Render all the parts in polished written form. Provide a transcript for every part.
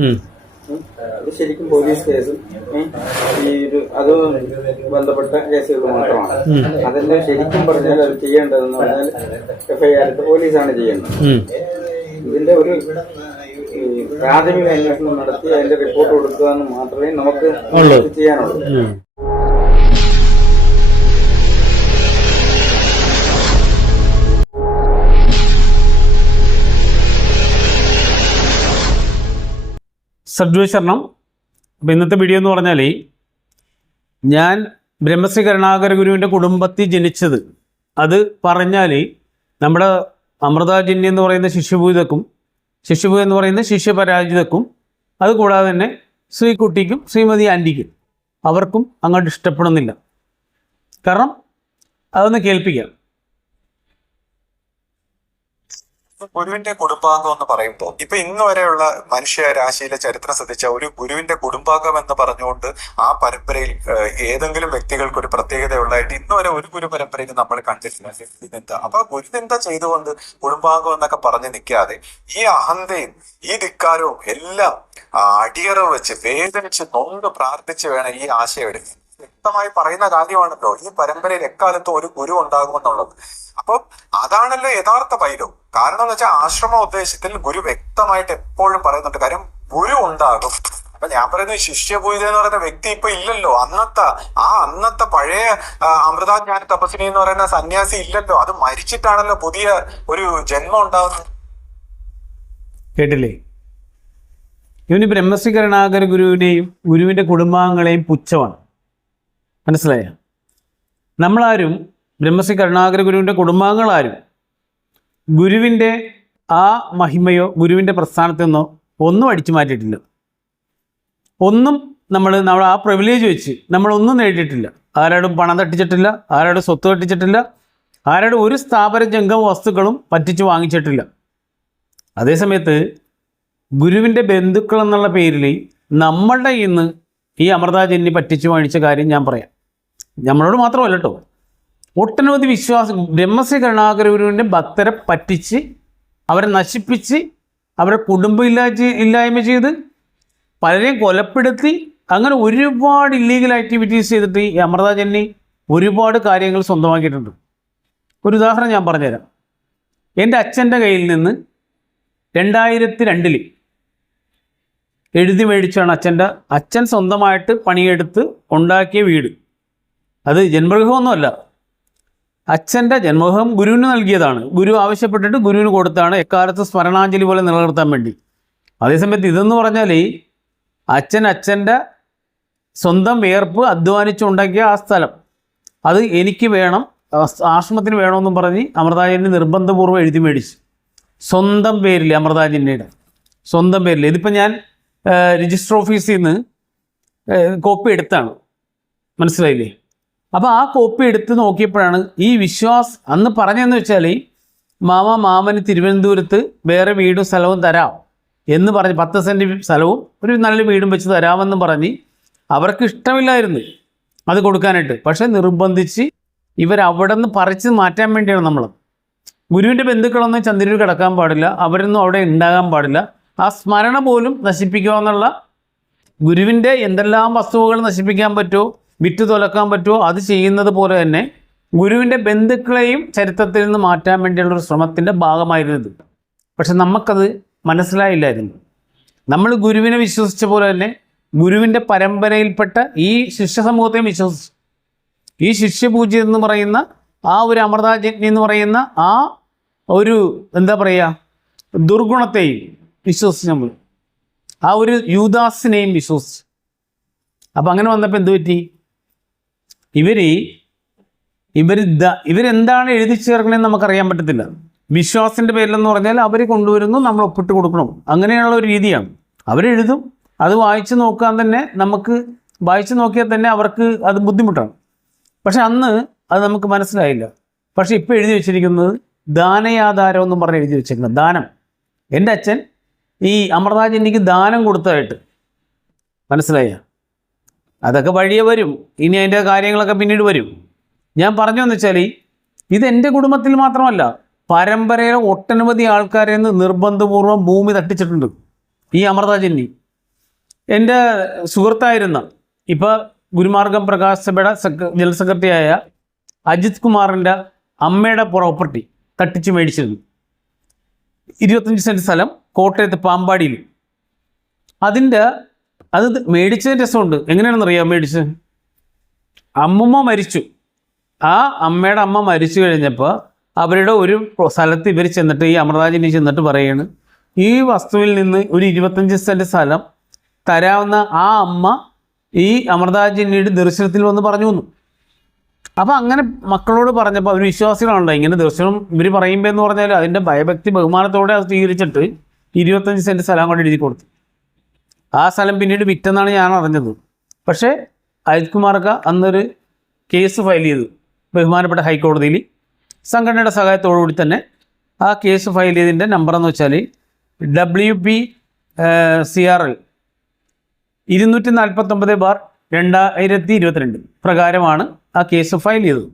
ഇത് ശരിക്കും പോലീസ് കേസും അത് ബന്ധപ്പെട്ട കേസുകൾ മാത്രമാണ്. അതിന്റെ ശരിക്കും പറഞ്ഞാൽ അത് ചെയ്യേണ്ടതെന്ന് പറഞ്ഞാൽ FIR പോലീസാണ് ചെയ്യേണ്ടത്. ഇതിന്റെ ഒരു പ്രാഥമിക അന്വേഷണം നടത്തി അതിന്റെ റിപ്പോർട്ട് കൊടുക്കുക എന്ന് മാത്രമേ നമുക്ക് ചെയ്യാനുള്ളൂ. സദ്വശരണം. അപ്പോൾ ഇന്നത്തെ വീഡിയോ എന്ന് പറഞ്ഞാൽ, ഞാൻ ബ്രഹ്മശ്രീ കരുണാകര ഗുരുവിൻ്റെ കുടുംബത്തിൽ ജനിച്ചത് അത് പറഞ്ഞാൽ നമ്മുടെ അമൃതാജന്യ എന്ന് പറയുന്ന ശിഷ്യഭൂതക്കും ശിഷ്യഭൂത എന്ന് പറയുന്ന ശിഷ്യപരാജിതക്കും അതുകൂടാതെ തന്നെ ശ്രീകുട്ടിക്കും ശ്രീമതി ആൻറ്റിക്കും അവർക്കും അങ്ങോട്ട് ഇഷ്ടപ്പെടുന്നില്ല. കാരണം അതൊന്ന് കേൾപ്പിക്കാം. ഗുരുവിന്റെ കുടുംബാംഗം എന്ന് പറയുമ്പോൾ ഇപ്പൊ ഇന്ന് വരെയുള്ള മനുഷ്യരാശിയിലെ ചരിത്രം ശ്രദ്ധിച്ച ഒരു ഗുരുവിന്റെ കുടുംബാംഗം എന്ന് പറഞ്ഞുകൊണ്ട് ആ പരമ്പരയിൽ ഏതെങ്കിലും വ്യക്തികൾക്ക് ഒരു പ്രത്യേകതയുള്ളതായിട്ട് ഇന്ന് വരെ ഒരു ഗുരു പരമ്പരയിൽ നമ്മൾ കണ്ടിട്ടില്ല. ഗുരുനിന്ദ. അപ്പൊ ഗുരുനിന്ദ ചെയ്തുകൊണ്ട് കുടുംബാംഗം എന്നൊക്കെ പറഞ്ഞു നിൽക്കാതെ ഈ അഹന്തയും ഈ ധിക്കാരവും എല്ലാം അടിയറവ് വെച്ച് വേദനിച്ച് നൊന്ത് പ്രാർത്ഥിച്ച് വേണം ഈ ആശയം എടുക്കാൻ. വ്യക്തമായി പറയുന്ന കാര്യമാണല്ലോ ഈ പരമ്പരയിൽ എക്കാലത്തും ഒരു ഗുരു ഉണ്ടാകുമെന്നുള്ളത്. അപ്പൊ അതാണല്ലോ യഥാർത്ഥ ഭൈരവ്. കാരണം എന്ന് വെച്ചാൽ ആശ്രമ ഉദ്ദേശത്തിൽ ഗുരു വ്യക്തമായിട്ട് എപ്പോഴും പറയുന്നുണ്ട്, കാര്യം ഗുരു ഉണ്ടാകും. അപ്പൊ ഞാൻ പറയുന്നത് ശിഷ്യഭൂത എന്ന് പറയുന്ന വ്യക്തി ഇപ്പൊ ഇല്ലല്ലോ. അന്നത്തെ പഴയ അമൃതാജ്ഞാന തപസ്വിനി എന്ന് പറയുന്ന സന്യാസി ഇല്ലല്ലോ. അത് മരിച്ചിട്ടാണല്ലോ പുതിയ ഒരു ജന്മം ഉണ്ടാകുന്നത്. കേട്ടില്ലേ? ഇവന് ബ്രഹ്മശ്രീ കരുണാകര ഗുരുവിനെയും ഗുരുവിൻ്റെ കുടുംബാംഗങ്ങളെയും പുച്ഛമാണ്. മനസ്സിലായ? നമ്മളാരും ബ്രഹ്മശ്രീ കരുണാകര ഗുരുവിൻ്റെ കുടുംബാംഗങ്ങളാരും ഗുരുവിൻ്റെ ആ മഹിമയോ ഗുരുവിൻ്റെ പ്രസ്ഥാനത്തിൽ നിന്നോ ഒന്നും അടിച്ചു മാറ്റിയിട്ടില്ല. ഒന്നും നമ്മൾ ആ പ്രിവിലേജ് വെച്ച് നമ്മളൊന്നും നേടിയിട്ടില്ല. ആരോടും പണം തട്ടിച്ചിട്ടില്ല, ആരോടും സ്വത്ത് തട്ടിച്ചിട്ടില്ല, ആരോടും ഒരു സ്ഥാപന ജംഗമ വസ്തുക്കളും പറ്റിച്ച് വാങ്ങിച്ചിട്ടില്ല. അതേസമയത്ത് ഗുരുവിൻ്റെ ബന്ധുക്കൾ എന്നുള്ള പേരിൽ നമ്മളുടെ ഇന്ന് ഈ അമൃതാജന്യെ പറ്റിച്ച് വാങ്ങിച്ച കാര്യം ഞാൻ പറയാം. നമ്മളോട് മാത്രമല്ല കേട്ടോ, ഒട്ടനവധി വിശ്വാസം ബ്രഹ്മശ്രീ കരുണാകര ഗുരുവിൻ്റെ ഭക്തരെ പറ്റിച്ച് അവരെ നശിപ്പിച്ച് അവരെ കുടുംബം ഇല്ലായ്മ ചെയ്ത് പലരെയും കൊലപ്പെടുത്തി അങ്ങനെ ഒരുപാട് ഇല്ലീഗൽ ആക്ടിവിറ്റീസ് ചെയ്തിട്ട് ഈ അമൃതാജന്യെ ഒരുപാട് കാര്യങ്ങൾ സ്വന്തമാക്കിയിട്ടുണ്ട്. ഒരു ഉദാഹരണം ഞാൻ പറഞ്ഞുതരാം. എൻ്റെ അച്ഛൻ്റെ കയ്യിൽ നിന്ന് 2002 എഴുതി മേടിച്ചാണ് അച്ഛൻ സ്വന്തമായിട്ട് പണിയെടുത്ത് ഉണ്ടാക്കിയ വീട്. അത് ജന്മഗൃഹമൊന്നുമല്ല, അച്ഛൻ്റെ ജന്മഗൃഹം ഗുരുവിന് നൽകിയതാണ്. ഗുരു ആവശ്യപ്പെട്ടിട്ട് ഗുരുവിന് കൊടുത്താണ്, എക്കാലത്ത് സ്മരണാഞ്ജലി പോലെ നിലനിർത്താൻ വേണ്ടി. അതേസമയത്ത് ഇതെന്ന് പറഞ്ഞാൽ അച്ഛൻ്റെ സ്വന്തം വിയർപ്പ് അധ്വാനിച്ചുണ്ടാക്കിയ ആ സ്ഥലം അത് എനിക്ക് വേണം, ആശ്രമത്തിന് വേണമെന്നും പറഞ്ഞ് അമൃതാജന്യ നിർബന്ധപൂർവ്വം എഴുതി മേടിച്ചു. സ്വന്തം പേരിൽ, അമൃതാജന്യയുടെ സ്വന്തം പേരിൽ. ഇതിപ്പോൾ ഞാൻ രജിസ്റ്റർ ഓഫീസിൽ നിന്ന് കോപ്പി എടുത്താണ്. മനസ്സിലായില്ലേ? അപ്പോൾ ആ കോപ്പി എടുത്ത് നോക്കിയപ്പോഴാണ് ഈ അന്ന് പറഞ്ഞതെന്ന് വെച്ചാൽ മാമന് തിരുവനന്തപുരത്ത് വേറെ വീടും സ്ഥലവും തരാം എന്ന് പറഞ്ഞ് 10 സെൻറ്റ് സ്ഥലവും ഒരു നല്ല വീടും വെച്ച് തരാമെന്ന് പറഞ്ഞ് അവർക്ക് ഇഷ്ടമില്ലായിരുന്നു അത് കൊടുക്കാനായിട്ട്. പക്ഷേ നിർബന്ധിച്ച് ഇവരവിടെ നിന്ന് പറിച്ച് മാറ്റാൻ വേണ്ടിയാണ് നമ്മൾ. ഗുരുവിൻ്റെ ബന്ധുക്കളൊന്നും ചന്ദ്രൂർ കിടക്കാൻ പാടില്ല, അവരൊന്നും അവിടെ ഉണ്ടാകാൻ പാടില്ല, ആ സ്മരണ പോലും നശിപ്പിക്കുക എന്നുള്ള, ഗുരുവിൻ്റെ എന്തെല്ലാം വസ്തുവകൾ നശിപ്പിക്കാൻ പറ്റുമോ വിറ്റ് തുലക്കാൻ പറ്റുമോ അത് ചെയ്യുന്നത് പോലെ തന്നെ ഗുരുവിൻ്റെ ബന്ധുക്കളെയും ചരിത്രത്തിൽ നിന്ന് മാറ്റാൻ വേണ്ടിയുള്ളൊരു ശ്രമത്തിൻ്റെ ഭാഗമായിരുന്നത്. പക്ഷെ നമുക്കത് മനസ്സിലായില്ലായിരുന്നു. നമ്മൾ ഗുരുവിനെ വിശ്വസിച്ച പോലെ തന്നെ ഗുരുവിൻ്റെ പരമ്പരയിൽപ്പെട്ട ഈ ശിഷ്യ സമൂഹത്തെയും വിശ്വസിച്ചു. ഈ ശിഷ്യപൂജ എന്ന് പറയുന്ന ആ ഒരു അമൃതാജന്യ എന്ന് പറയുന്ന ആ ഒരു എന്താ പറയുക ദുർഗുണത്തെയും വിശ്വസിച്ച് നമ്മൾ ആ ഒരു യൂദാസിനെയും വിശ്വസിച്ചു. അപ്പം അങ്ങനെ വന്നപ്പോൾ എന്ത് പറ്റി? ഇവരെന്താണ് എഴുതി ചേർക്കണമെന്ന് നമുക്കറിയാൻ പറ്റത്തില്ല. വിശ്വാസത്തിൻ്റെ പേരിലെന്ന് പറഞ്ഞാൽ അവർ കൊണ്ടുവരുന്നു, നമ്മൾ ഒപ്പിട്ട് കൊടുക്കണം, അങ്ങനെയുള്ള ഒരു രീതിയാണ്. അവരെഴുതും, അത് വായിച്ച് നോക്കാൻ തന്നെ നമുക്ക് വായിച്ച് നോക്കിയാൽ തന്നെ അവർക്ക് അത് ബുദ്ധിമുട്ടാണ്. പക്ഷെ അന്ന് അത് നമുക്ക് മനസ്സിലായില്ല. പക്ഷെ ഇപ്പോൾ എഴുതി വെച്ചിരിക്കുന്നത് ദാനയാധാരം എന്നും പറഞ്ഞ് എഴുതി വെച്ചിരിക്കുന്നത് ദാനം. എൻ്റെ അച്ഛൻ ഈ അമൃതാജന്യക്ക് ദാനം കൊടുത്തതായിട്ട് മനസ്സിലായ. അതൊക്കെ വഴിയെ വരും, ഇനി അതിൻ്റെ കാര്യങ്ങളൊക്കെ പിന്നീട് വരും. ഞാൻ പറഞ്ഞതെന്ന് വെച്ചാൽ ഇതെൻ്റെ കുടുംബത്തിൽ മാത്രമല്ല, പരമ്പരയിലെ ഒട്ടനവധി ആൾക്കാരെ നിന്ന് നിർബന്ധപൂർവ്വം ഭൂമി തട്ടിച്ചിട്ടുണ്ട് ഈ അമൃതാജന്യ. എൻ്റെ സുഹൃത്തായിരുന്ന ഇപ്പോൾ ഗുരുമാർഗം പ്രകാശ് സഭയുടെ ജനറൽ സെക്രട്ടറിയായ അജിത് കുമാറിൻ്റെ അമ്മയുടെ പ്രോപ്പർട്ടി തട്ടിച്ച് മേടിച്ചിരുന്നു. 25 സെൻറ്റ് സ്ഥലം കോട്ടയത്ത് പാമ്പാടിയിൽ. അത് മേടിച്ചതിന് രസമുണ്ട്. എങ്ങനെയാണെന്നറിയാം മേടിച്ചത്? അമ്മൂമ്മ മരിച്ചു. ആ അമ്മയുടെ അമ്മ മരിച്ചു കഴിഞ്ഞപ്പോൾ അവരുടെ ഒരു സ്ഥലത്ത് ഇവർ ചെന്നിട്ട്, ഈ അമൃതാജിനി ചെന്നിട്ട് പറയുകയാണ്, ഈ വസ്തുവിൽ നിന്ന് ഒരു 25 സെൻറ്റ് സ്ഥലം തരാവുന്ന ആ അമ്മ ഈ അമൃതാജിനിയുടെ ദർശനത്തിൽ വന്ന് പറഞ്ഞു വന്നു. അപ്പോൾ അങ്ങനെ മക്കളോട് പറഞ്ഞപ്പോൾ അവർ വിശ്വാസികളാണല്ലോ, ഇങ്ങനെ ദർശനം ഇവർ പറയുമ്പോൾ എന്ന് പറഞ്ഞാൽ അതിൻ്റെ ഭയഭക്തി ബഹുമാനത്തോടെ അത് സ്വീകരിച്ചിട്ട് 25 സെൻറ്റ് സ്ഥലം കൊണ്ട് എഴുതി കൊടുത്തു. ആ സ്ഥലം പിന്നീട് വിറ്റെന്നാണ് ഞാൻ അറിഞ്ഞത്. പക്ഷേ അജിത് കുമാർക്ക് അന്നൊരു കേസ് ഫയൽ ചെയ്തു ബഹുമാനപ്പെട്ട ഹൈക്കോടതിയിൽ. സംഘടനയുടെ സഹായത്തോടുകൂടി തന്നെ ആ കേസ് ഫയൽ ചെയ്തതിൻ്റെ നമ്പറെന്ന് വെച്ചാൽ WP-CRL 249/2022 പ്രകാരമാണ് ആ കേസ് ഫയൽ ചെയ്തത്.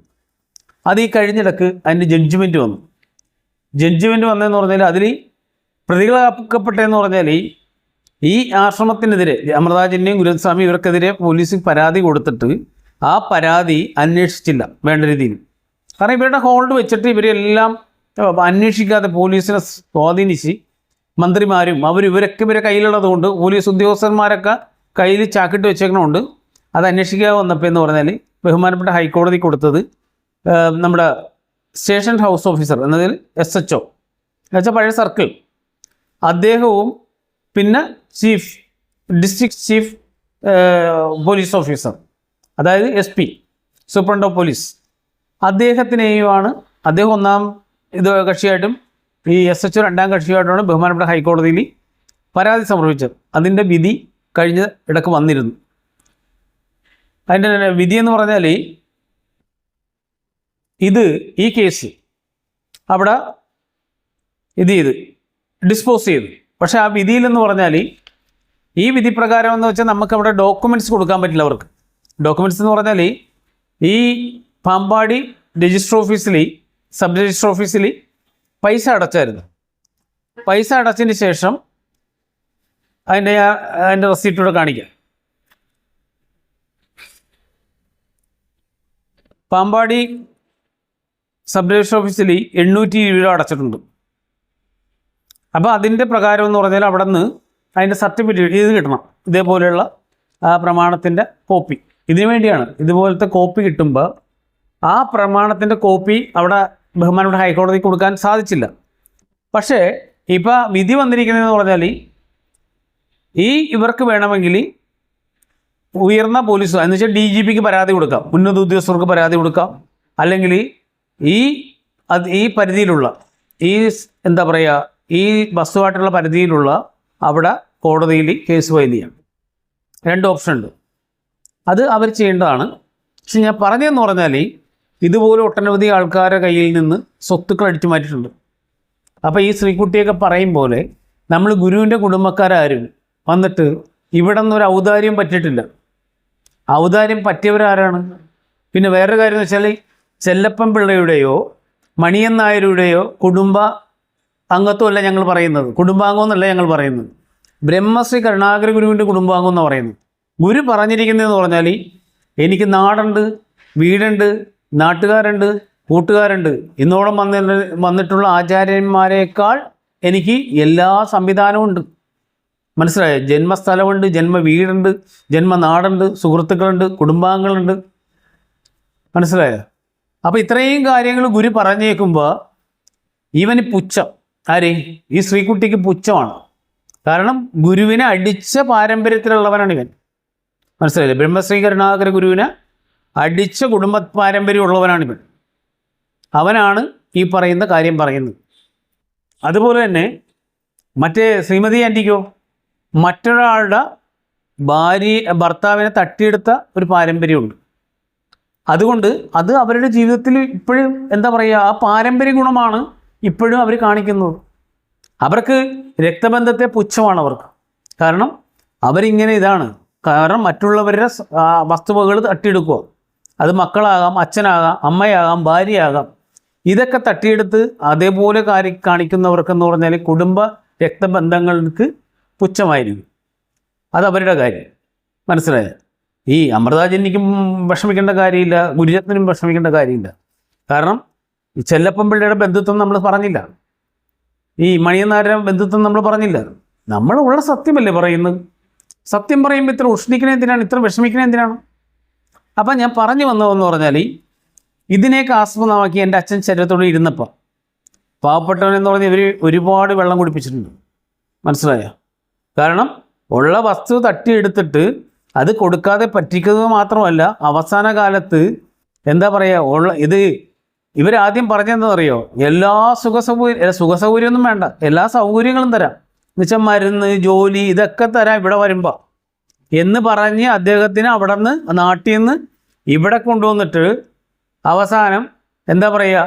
അത് ഈ കഴിഞ്ഞിടക്ക് അതിൻ്റെ ജഡ്ജ്മെൻറ്റ് വന്നു. ജഡ്ജ്മെൻറ്റ് വന്നതെന്ന് പറഞ്ഞാൽ അതിൽ പ്രതികളാക്കപ്പെട്ടതെന്ന് പറഞ്ഞാൽ ഈ ആശ്രമത്തിനെതിരെ അമൃതാജിൻ്റെയും ഗുരുസ്വാമി ഇവർക്കെതിരെ പോലീസിൽ പരാതി കൊടുത്തിട്ട് ആ പരാതി അന്വേഷിച്ചില്ല വേണ്ട രീതിയിൽ. കാരണം ഇവരുടെ ഹോൾഡ് വെച്ചിട്ട് ഇവരെല്ലാം അന്വേഷിക്കാതെ പോലീസിനെ സ്വാധീനിച്ച് മന്ത്രിമാരും ഇവരൊക്കെ ഇവരെ കയ്യിലുള്ളത് കൊണ്ട്, പോലീസ് ഉദ്യോഗസ്ഥന്മാരൊക്കെ കയ്യിൽ ചാക്കിട്ട് വെച്ചേക്കണമുണ്ട്. അത് അന്വേഷിക്കാതെ വന്നപ്പോൾ എന്ന് പറഞ്ഞാൽ ബഹുമാനപ്പെട്ട ഹൈക്കോടതി കൊടുത്തത് നമ്മുടെ സ്റ്റേഷൻ ഹൗസ് ഓഫീസർ എന്നതിൽ SHO എന്നുവെച്ചാൽ പഴയ സർക്കിൾ അദ്ദേഹവും പിന്നെ ഡിസ്ട്രിക്ട് ചീഫ് പോലീസ് ഓഫീസർ, അതായത് SP സൂപ്രണ്ട് ഓഫ് പോലീസ്, അദ്ദേഹത്തിനെയുമാണ്. അദ്ദേഹം ഒന്നാം കക്ഷിയായിട്ടും ഈ SHO രണ്ടാം കക്ഷിയായിട്ടുമാണ് ബഹുമാനപ്പെട്ട ഹൈക്കോടതിയിൽ പരാതി സമർപ്പിച്ചത്. അതിൻ്റെ വിധി കഴിഞ്ഞ ഇടയ്ക്ക് വന്നിരുന്നു. അതിൻ്റെ വിധി എന്ന് പറഞ്ഞാൽ ഈ കേസ് അവിടെ ഡിസ്പോസ് ചെയ്തു. പക്ഷേ ആ വിധിയിലെന്ന് പറഞ്ഞാൽ ഈ വിധി പ്രകാരം എന്ന് വെച്ചാൽ നമുക്കവിടെ ഡോക്യുമെൻറ്റ്സ് കൊടുക്കാൻ പറ്റില്ല അവർക്ക്. ഡോക്യുമെൻറ്റ്സ് എന്ന് പറഞ്ഞാൽ ഈ പാമ്പാടി രജിസ്റ്റർ ഓഫീസിൽ, സബ് രജിസ്റ്റർ ഓഫീസിൽ പൈസ അടച്ചായിരുന്നു. പൈസ അടച്ചതിന് ശേഷം അതിൻ്റെ റെസീപ്റ്റൂടെ കാണിക്കാം. പാമ്പാടി സബ് രജിസ്റ്റർ ഓഫീസിൽ 820 രൂപ അടച്ചിട്ടുണ്ട്. അപ്പോൾ അതിൻ്റെ പ്രകാരം എന്ന് പറഞ്ഞാൽ അവിടെ നിന്ന് അതിൻ്റെ സർട്ടിഫിക്കറ്റ് ഇത് കിട്ടണം. ഇതേപോലെയുള്ള ആ പ്രമാണത്തിൻ്റെ കോപ്പി. ഇതിനു വേണ്ടിയാണ്. ഇതുപോലത്തെ കോപ്പി കിട്ടുമ്പോൾ ആ പ്രമാണത്തിൻ്റെ കോപ്പി അവിടെ ബഹുമാനപ്പെട്ട ഹൈക്കോടതി കൊടുക്കാൻ സാധിച്ചില്ല. പക്ഷേ ഇപ്പോൾ വിധി വന്നിരിക്കുന്നതെന്ന് പറഞ്ഞാൽ ഇവർക്ക് വേണമെങ്കിൽ ഉയർന്ന പോലീസ് എന്ന് വെച്ചാൽ DGPക്ക് പരാതി കൊടുക്കാം, ഉന്നത ഉദ്യോഗസ്ഥർക്ക് പരാതി കൊടുക്കാം, അല്ലെങ്കിൽ ഈ പരിധിയിലുള്ള എന്താ പറയുക, ഈ വസ്തുവായിട്ടുള്ള പരിധിയിലുള്ള അവിടെ കോടതിയിൽ കേസ് ഫയൽ ചെയ്യാം. 2 ഓപ്ഷൻ ഉണ്ട്. അത് അവർ ചെയ്യേണ്ടതാണ്. പക്ഷെ ഞാൻ പറഞ്ഞതെന്ന് പറഞ്ഞാൽ ഇതുപോലെ ഒട്ടനവധി ആൾക്കാരുടെ കയ്യിൽ നിന്ന് സ്വത്തുക്കൾ അടിച്ചു മാറ്റിയിട്ടുണ്ട്. അപ്പോൾ ഈ ശ്രീകുട്ടിയൊക്കെ പറയും പോലെ നമ്മൾ ഗുരുവിൻ്റെ കുടുംബക്കാരും വന്നിട്ട് ഇവിടെ നിന്നൊരു ഔദാര്യം പറ്റിയിട്ടില്ല. ഔദാര്യം പറ്റിയവരാരാണ്? പിന്നെ വേറൊരു കാര്യം എന്ന് വെച്ചാൽ ചെല്ലപ്പൻ പിള്ളയുടെയോ മണിയൻ നായരുടെയോ കുടുംബ അംഗത്വമല്ല ഞങ്ങൾ പറയുന്നത്, കുടുംബാംഗമെന്നല്ല ഞങ്ങൾ പറയുന്നത്. ബ്രഹ്മശ്രീ കരുണാകര ഗുരുവിൻ്റെ കുടുംബാംഗം എന്ന് പറയുന്നത്. ഗുരു പറഞ്ഞിരിക്കുന്നതെന്ന് പറഞ്ഞാൽ എനിക്ക് നാടുണ്ട്, വീടുണ്ട്, നാട്ടുകാരുണ്ട്, കൂട്ടുകാരുണ്ട്, ഇന്നോളം വന്നിട്ടുള്ള ആചാര്യന്മാരെക്കാൾ എനിക്ക് എല്ലാ സംവിധാനവും ഉണ്ട്. മനസ്സിലായോ? ജന്മസ്ഥലമുണ്ട്, ജന്മവീടുണ്ട്, ജന്മനാടുണ്ട്, സുഹൃത്തുക്കളുണ്ട്, കുടുംബാംഗങ്ങളുണ്ട്. മനസ്സിലായോ? അപ്പോൾ ഇത്രയും കാര്യങ്ങൾ ഗുരു പറഞ്ഞേക്കുമ്പോൾ ഇവന് പുച്ഛം. ഈ ശ്രീകുട്ടിക്ക് പുച്ഛമാണ്. കാരണം ഗുരുവിനെ അടിച്ച പാരമ്പര്യത്തിലുള്ളവനാണ് ഇവൻ. മനസ്സിലായില്ലേ? ബ്രഹ്മശ്രീ കരുണാകര ഗുരുവിനെ അടിച്ച കുടുംബ പാരമ്പര്യമുള്ളവനാണിവൻ. അവനാണ് ഈ പറയുന്ന കാര്യം പറയുന്നത്. അതുപോലെ തന്നെ മറ്റേ ശ്രീമതി ആൻറ്റിക്കോ മറ്റൊരാളുടെ ഭർത്താവിനെ തട്ടിയെടുത്ത ഒരു പാരമ്പര്യമുണ്ട്. അതുകൊണ്ട് അത് അവരുടെ ജീവിതത്തിൽ ഇപ്പോഴും എന്താ പറയുക, ആ പാരമ്പര്യ ഗുണമാണ് ഇപ്പോഴും അവർ കാണിക്കുന്നത്. അവർക്ക് രക്തബന്ധത്തെ പുച്ഛമാണ് അവർക്ക്. കാരണം അവരിങ്ങനെ കാരണം മറ്റുള്ളവരുടെ വസ്തുവകൾ തട്ടിയെടുക്കുക. അത് മക്കളാകാം, അച്ഛനാകാം, അമ്മയാകാം, ഭാര്യയാകാം. ഇതൊക്കെ തട്ടിയെടുത്ത് അതേപോലെ കാണിക്കുന്നവർക്കെന്ന് പറഞ്ഞാൽ കുടുംബ രക്തബന്ധങ്ങൾക്ക് പുച്ഛമായിരിക്കും. അത് അവരുടെ കാര്യം. മനസ്സിലായോ? ഈ അമൃതാജനിക്കും വിഷമിക്കേണ്ട കാര്യമില്ല, ഗുരുരത്നും വിഷമിക്കേണ്ട കാര്യമില്ല. കാരണം ഈ ചെല്ലപ്പൻ പിള്ളയുടെ ബന്ധുത്വം നമ്മൾ പറഞ്ഞില്ല, ഈ മണിയനാരുടെ ബന്ധുത്വം നമ്മൾ പറഞ്ഞില്ല. നമ്മളുള്ള സത്യമല്ലേ പറയുന്നത്. സത്യം പറയുമ്പോൾ ഇത്ര ഉഷ്ണിക്കണ എന്തിനാണ്, ഇത്ര വിഷമിക്കണ എന്തിനാണ്? അപ്പം ഞാൻ പറഞ്ഞു വന്നതെന്ന് പറഞ്ഞാൽ ഇതിനെയൊക്കെ ആസ്പദമാക്കി എൻ്റെ അച്ഛൻ ശരീരത്തോട് ഇരുന്നപ്പോൾ പാവപ്പെട്ടവനെന്ന് പറഞ്ഞാൽ ഇവർ ഒരുപാട് വെള്ളം കുടിപ്പിച്ചിട്ടുണ്ട്. മനസ്സിലായോ? കാരണം ഉള്ള വസ്തു തട്ടിയെടുത്തിട്ട് അത് കൊടുക്കാതെ പറ്റിക്കുന്നത് മാത്രമല്ല, അവസാന കാലത്ത് എന്താ പറയുക, ഇത് ഇവരാദ്യം പറഞ്ഞതെന്നറിയോ, എല്ലാ സുഖസൗകര്യമൊന്നും വേണ്ട, എല്ലാ സൗകര്യങ്ങളും തരാം, എന്നുവെച്ചാൽ മരുന്ന്, ജോലി, ഇതൊക്കെ തരാം ഇവിടെ വരുമ്പോൾ എന്ന് പറഞ്ഞ് അദ്ദേഹത്തിന് അവിടെ നിന്ന് നാട്ടിൽ നിന്ന് ഇവിടെ കൊണ്ടുവന്നിട്ട് അവസാനം എന്താ പറയുക,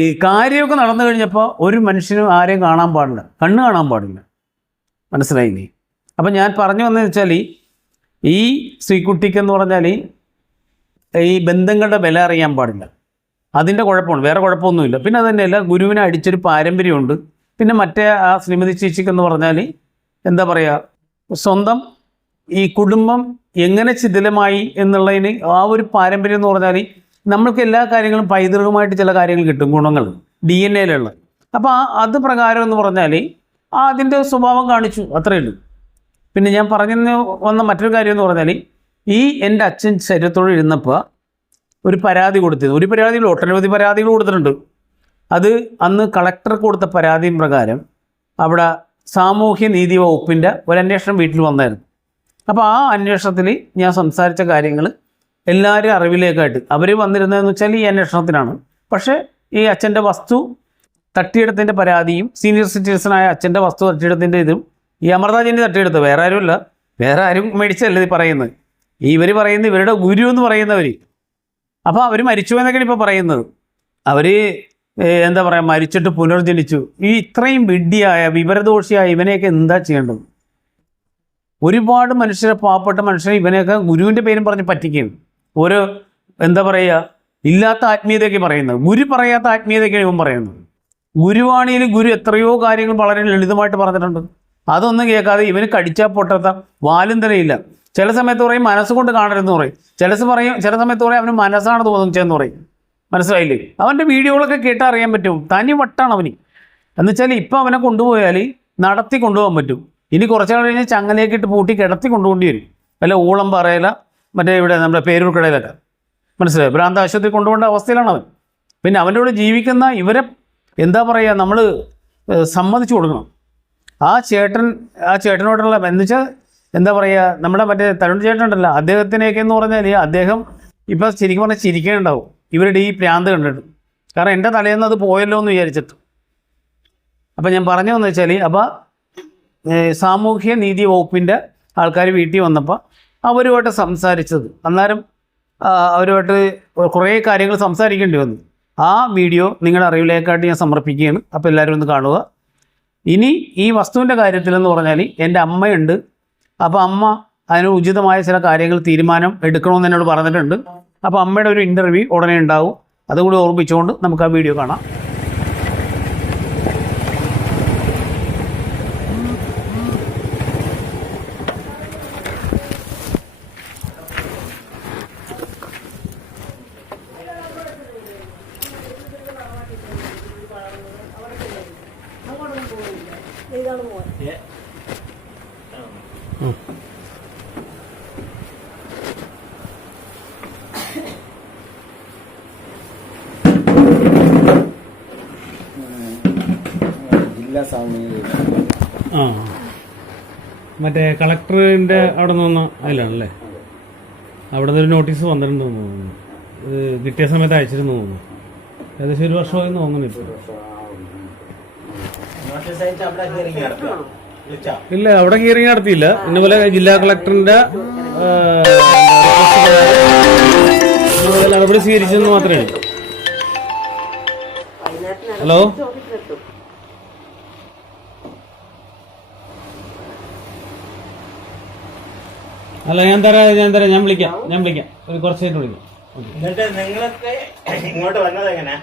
ഈ കാര്യമൊക്കെ നടന്നു കഴിഞ്ഞപ്പോൾ ഒരു മനുഷ്യനും ആരെയും കാണാൻ പാടില്ല, കണ്ണ് കാണാൻ പാടില്ല. മനസ്സിലായില്ലേ? അപ്പം ഞാൻ പറഞ്ഞു വന്നതെന്ന് വെച്ചാൽ ഈ ശ്രീകുട്ടിക്കെന്ന് പറഞ്ഞാൽ ഈ ബന്ധങ്ങളുടെ വില അറിയാൻ പാടില്ല. അതിൻ്റെ കുഴപ്പമാണ്, വേറെ കുഴപ്പമൊന്നുമില്ല. പിന്നെ അത് തന്നെയല്ല, ഗുരുവിനെ അടിച്ചൊരു പാരമ്പര്യമുണ്ട്. പിന്നെ മറ്റേ ആ ശ്രീമതി ചേച്ചിക്കെന്ന് പറഞ്ഞാൽ എന്താ പറയുക, സ്വന്തം ഈ കുടുംബം എങ്ങനെ ശിഥിലമായി എന്നുള്ളതിന് ആ ഒരു പാരമ്പര്യം എന്ന് പറഞ്ഞാൽ നമ്മൾക്ക് എല്ലാ കാര്യങ്ങളും പൈതൃകമായിട്ട് ചില കാര്യങ്ങൾ കിട്ടും, ഗുണങ്ങൾ DNA-യിലുള്ള. അപ്പോൾ അത് പ്രകാരം എന്ന് പറഞ്ഞാൽ അതിൻ്റെ സ്വഭാവം കാണിച്ചു, അത്രയേ ഉള്ളൂ. പിന്നെ ഞാൻ പറഞ്ഞു വന്ന മറ്റൊരു കാര്യം എന്ന് പറഞ്ഞാൽ ഈ എൻ്റെ അച്ഛൻ ശരീരത്തോട് ഇരുന്നപ്പോൾ ഒരു പരാതി കൊടുത്തത്, ഒരു പരാതിയിൽ ഒട്ടനവധി പരാതികൾ കൊടുത്തിട്ടുണ്ട്. അത് അന്ന് കളക്ടർ കൊടുത്ത പരാതിയും പ്രകാരം അവിടെ സാമൂഹ്യ നീതി വകുപ്പിൻ്റെ ഒരു അന്വേഷണം വീട്ടിൽ വന്നായിരുന്നു. അപ്പോൾ ആ അന്വേഷണത്തിൽ ഞാൻ സംസാരിച്ച കാര്യങ്ങൾ എല്ലാവരും അറിവിലേക്കായിട്ട് അവർ വന്നിരുന്നതെന്ന് വെച്ചാൽ ഈ അന്വേഷണത്തിനാണ്. പക്ഷേ ഈ അച്ഛൻ്റെ വസ്തു തട്ടിയെടുത്തതിൻ്റെ പരാതിയും സീനിയർ സിറ്റിസണായ അച്ഛൻ്റെ വസ്തു തട്ടിയെടുത്തതിൻ്റെ ഇതും ഈ അമൃതാജൻ്റെ തട്ടിയെടുത്ത് വേറെ ആരുമല്ല, വേറെ ആരും മേടിച്ചല്ല ഇത് പറയുന്നത്. ഇവർ പറയുന്നത് ഇവരുടെ ഗുരു എന്ന് പറയുന്നവർ. അപ്പോൾ അവർ മരിച്ചു എന്നൊക്കെയാണ് ഇപ്പോൾ പറയുന്നത്. അവർ എന്താ പറയുക, മരിച്ചിട്ട് പുനർജനിച്ചു. ഈ ഇത്രയും വിഡ്ഢിയായ വിവരദോഷിയായ ഇവനെയൊക്കെ എന്താ ചെയ്യേണ്ടത്? ഒരുപാട് മനുഷ്യരെ, പാവപ്പെട്ട മനുഷ്യരെ ഇവനെയൊക്കെ ഗുരുവിൻ്റെ പേരും പറഞ്ഞ് പറ്റിക്കുകയാണ്. ഓരോ എന്താ പറയുക, ഇല്ലാത്ത ആത്മീയതയൊക്കെ പറയുന്നത്, ഗുരു പറയാത്ത ആത്മീയതയൊക്കെയാണ് ഇവൻ പറയുന്നത്. ഗുരുവാണിയിൽ ഗുരു എത്രയോ കാര്യങ്ങൾ വളരെ ലളിതമായിട്ട് പറഞ്ഞിട്ടുണ്ട്. അതൊന്നും കേൾക്കാതെ ഇവന് കടിച്ചാൽ പൊട്ടാത്ത വാലും തലയില്ല. ചില സമയത്ത് പറയും മനസ്സുകൊണ്ട് കാണരുതെന്ന് പറയും, ചില സമയത്ത് പറയും അവന് മനസ്സാണ് തോന്നുന്നതെന്ന് പറയും. മനസ്സിലായില്ലേ? അവൻ്റെ വീഡിയോകളൊക്കെ കേട്ടാൽ അറിയാൻ പറ്റും, തനി വട്ടാണ് അവന്. എന്നുവെച്ചാൽ ഇപ്പം അവനെ കൊണ്ടുപോയാൽ നടത്തി കൊണ്ടുപോകാൻ പറ്റും. ഇനി കുറച്ചാൾ കഴിഞ്ഞ് ചങ്ങലയൊക്കെ ഇട്ട് പൂട്ടി കിടത്തി കൊണ്ടുപോകേണ്ടി വരും. വല്ല ഊളം പറയല, മറ്റേ ഇവിടെ നമ്മുടെ പേരൂർക്കടയിലൊക്കെ. മനസ്സിലായി? ഭ്രാന്ത ആശുപത്രി കൊണ്ടുപോകേണ്ട അവസ്ഥയിലാണ് അവൻ. പിന്നെ അവൻ്റെ കൂടെ ജീവിക്കുന്ന ഇവരെ എന്താ പറയുക, നമ്മൾ സമ്മതിച്ചു കൊടുക്കണം. ആ ചേട്ടനോടുള്ള എന്നുവെച്ചാൽ എന്താ പറയുക, നമ്മുടെ മറ്റേ തരുൺ ചേട്ടനുണ്ടല്ലോ, അദ്ദേഹത്തിനെയൊക്കെ എന്ന് പറഞ്ഞാൽ അദ്ദേഹം ഇപ്പം ശരിക്കും പറഞ്ഞാൽ ചിരിക്കാനുണ്ടാവും ഇവരുടെ ഈ പ്രാന്ത് കണ്ടിട്ട്. കാരണം എൻ്റെ തലേന്ന് അത് പോയല്ലോ എന്ന് വിചാരിച്ചിട്ട്. അപ്പം ഞാൻ പറഞ്ഞതെന്ന് വെച്ചാൽ, അപ്പോൾ സാമൂഹ്യ നീതി വകുപ്പിൻ്റെ ആൾക്കാർ വീട്ടിൽ വന്നപ്പോൾ അവരുമായിട്ട് സംസാരിച്ചത്, അന്നേരം അവരുമായിട്ട് കുറേ കാര്യങ്ങൾ സംസാരിക്കേണ്ടി വന്നു. ആ വീഡിയോ നിങ്ങളുടെ അറിവിലേക്കായിട്ട് ഞാൻ സമർപ്പിക്കുകയാണ്. അപ്പോൾ എല്ലാവരും ഒന്ന് കാണുക. ഇനി ഈ വസ്തുവിൻ്റെ കാര്യത്തിലെന്ന് പറഞ്ഞാൽ എൻ്റെ അമ്മയുണ്ട്. അപ്പോൾ അമ്മ അതിന് ഉചിതമായ ചില കാര്യങ്ങൾ തീരുമാനം എടുക്കണമെന്ന് എന്നോട് പറഞ്ഞിട്ടുണ്ട്. അപ്പോൾ അമ്മയുടെ ഒരു ഇൻ്റർവ്യൂ ഉടനെ ഉണ്ടാവും. അതുകൂടി ഓർമ്മിച്ചുകൊണ്ട് നമുക്ക് ആ വീഡിയോ കാണാം. ആ, മറ്റേ കളക്ടറിൻ്റെ അവിടെ നിന്ന് അതിലാണല്ലേ, അവിടെ നിന്നൊരു നോട്ടീസ് വന്നിട്ടുണ്ടെന്ന് തോന്നുന്നു. ഇത് കിട്ടിയ സമയത്ത് അയച്ചിരുന്നു തോന്നുന്നു. ഏകദേശം 1 വർഷമായി തോന്നുന്നു. ഇല്ല, അവിടെ ഹിയറിംഗ് നടത്തിയില്ല. ഇന്നുപോലെ ജില്ലാ കളക്ടറിന്റെ നടപടി സ്വീകരിച്ചെന്ന് മാത്രമേ ഉള്ളൂ. ഹലോ, അല്ല ഞാൻ തരാം, ഞാൻ വിളിക്കാം ഒരു കുറച്ച് കഴിഞ്ഞ് വിളിക്കാം. എന്നിട്ട് നിങ്ങളൊക്കെ ഇങ്ങോട്ട് വന്നത് എങ്ങനെയാ?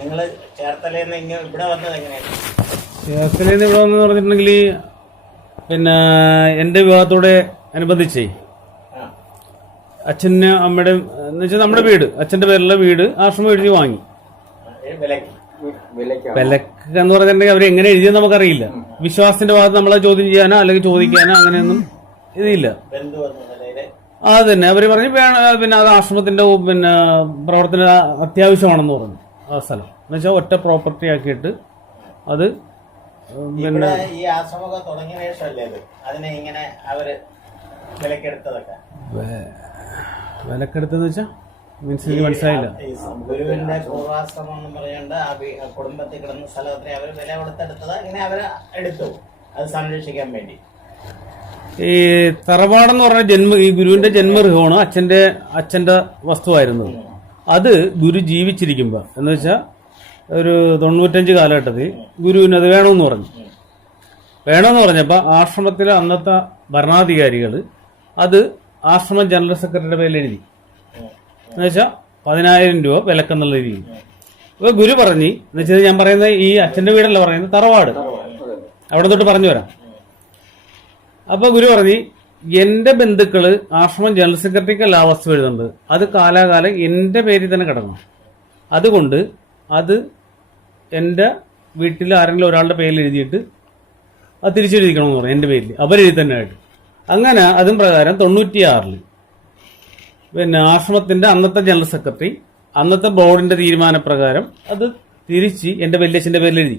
നിങ്ങള് ചേർത്തലേന്ന് ഇവിടെ വന്നത് എങ്ങനെയാ? കേസിലേന്ന് ഇവിടെ വന്നെന്ന് പറഞ്ഞിട്ടുണ്ടെങ്കിൽ പിന്നെ എൻ്റെ വിവാഹത്തോടെ അനുബന്ധിച്ചേ അച്ഛന് അമ്മയുടെ എന്ന് വെച്ചാൽ നമ്മുടെ വീട് അച്ഛൻ്റെ പേരിലുള്ള വീട് ആശ്രമം എഴുതി വാങ്ങി. വിലക്ക് എന്ന് പറഞ്ഞിട്ടുണ്ടെങ്കിൽ അവർ എങ്ങനെ എഴുതിയെന്ന് നമുക്കറിയില്ല. വിശ്വാസത്തിന്റെ ഭാഗത്ത് നമ്മളെ ചോദ്യം ചെയ്യാനോ അല്ലെങ്കിൽ ചോദിക്കാനോ അങ്ങനെയൊന്നും ഇതില്ല. അത് തന്നെ അവര് പറഞ്ഞു പിന്നെ അത് ആശ്രമത്തിന്റെ പിന്നെ പ്രവർത്തന അത്യാവശ്യമാണെന്ന് പറഞ്ഞു. ആ സ്ഥലം എന്ന് വെച്ചാൽ ഒറ്റ പ്രോപ്പർട്ടി ആക്കിയിട്ട് അത് പിന്നെ ഈ ആശ്രമമൊക്കെ തുടങ്ങിയ ശേഷമല്ലേ അതിനെ ഇങ്ങനെ അവര് വിലക്കെടുത്തതൊക്കെ. വിലക്കെടുത്തെന്ന് വെച്ചാ മീൻസ് എനിക്ക് മനസ്സിലായില്ല. ഗുരുവിന്റെ പൂർവാശ്രമം എന്ന് പറയുന്നുണ്ട്. ആ കുടുംബത്തിൽ കിടന്ന സ്ഥലത്തെ അവര് വില കൊടുത്തെടുത്തത് ഇങ്ങനെ അവര് എടുത്തു അത് സംരക്ഷിക്കാൻ വേണ്ടി. ഈ തറവാടെന്ന് പറഞ്ഞ ഈ ഗുരുവിന്റെ ജന്മഗൃഹമാണ് അച്ഛന്റെ വസ്തുവായിരുന്നത്. അത് ഗുരു ജീവിച്ചിരിക്കുമ്പോ എന്ന് വെച്ചാൽ ഒരു 95 കാലഘട്ടത്തിൽ ഗുരുവിന് അത് വേണമെന്ന് പറഞ്ഞപ്പോൾ ആശ്രമത്തിലെ അന്നത്തെ ഭരണാധികാരികൾ അത് ആശ്രമം ജനറൽ സെക്രട്ടറിയുടെ പേരിൽ എഴുതി. എന്ന് വെച്ചാൽ 10,000 രൂപ വിലക്കെന്നുള്ള രീതിയിൽ. അപ്പോൾ ഗുരു പറഞ്ഞു എന്ന് വെച്ചാൽ ഞാൻ പറയുന്നത് ഈ അച്ഛന്റെ വീടല്ല പറയുന്നത്, തറവാട്. അവിടെ തൊട്ട് പറഞ്ഞു വരാം. അപ്പൊ ഗുരു പറഞ്ഞു എന്റെ ബന്ധുക്കള് ആശ്രമം ജനറൽ സെക്രട്ടറിക്കല്ല ആ വസ്തു എഴുതുന്നത്, അത് കാലാകാലം എന്റെ പേരിൽ തന്നെ കിടക്കണം. അതുകൊണ്ട് അത് എന്റെ വീട്ടിൽ ആരെങ്കിലും ഒരാളുടെ പേരിൽ എഴുതിയിട്ട് അത് തിരിച്ചെഴുതിക്കണമെന്ന് പറഞ്ഞു എന്റെ പേരിൽ അവരെഴുതി തന്നെ ആയിട്ട്. അങ്ങനെ അതും പ്രകാരം 96 പിന്നെ ആശ്രമത്തിന്റെ അന്നത്തെ ജനറൽ സെക്രട്ടറി അന്നത്തെ ബോർഡിന്റെ തീരുമാനപ്രകാരം അത് തിരിച്ച് എന്റെ വല്യച്ഛന്റെ പേരിൽ എഴുതി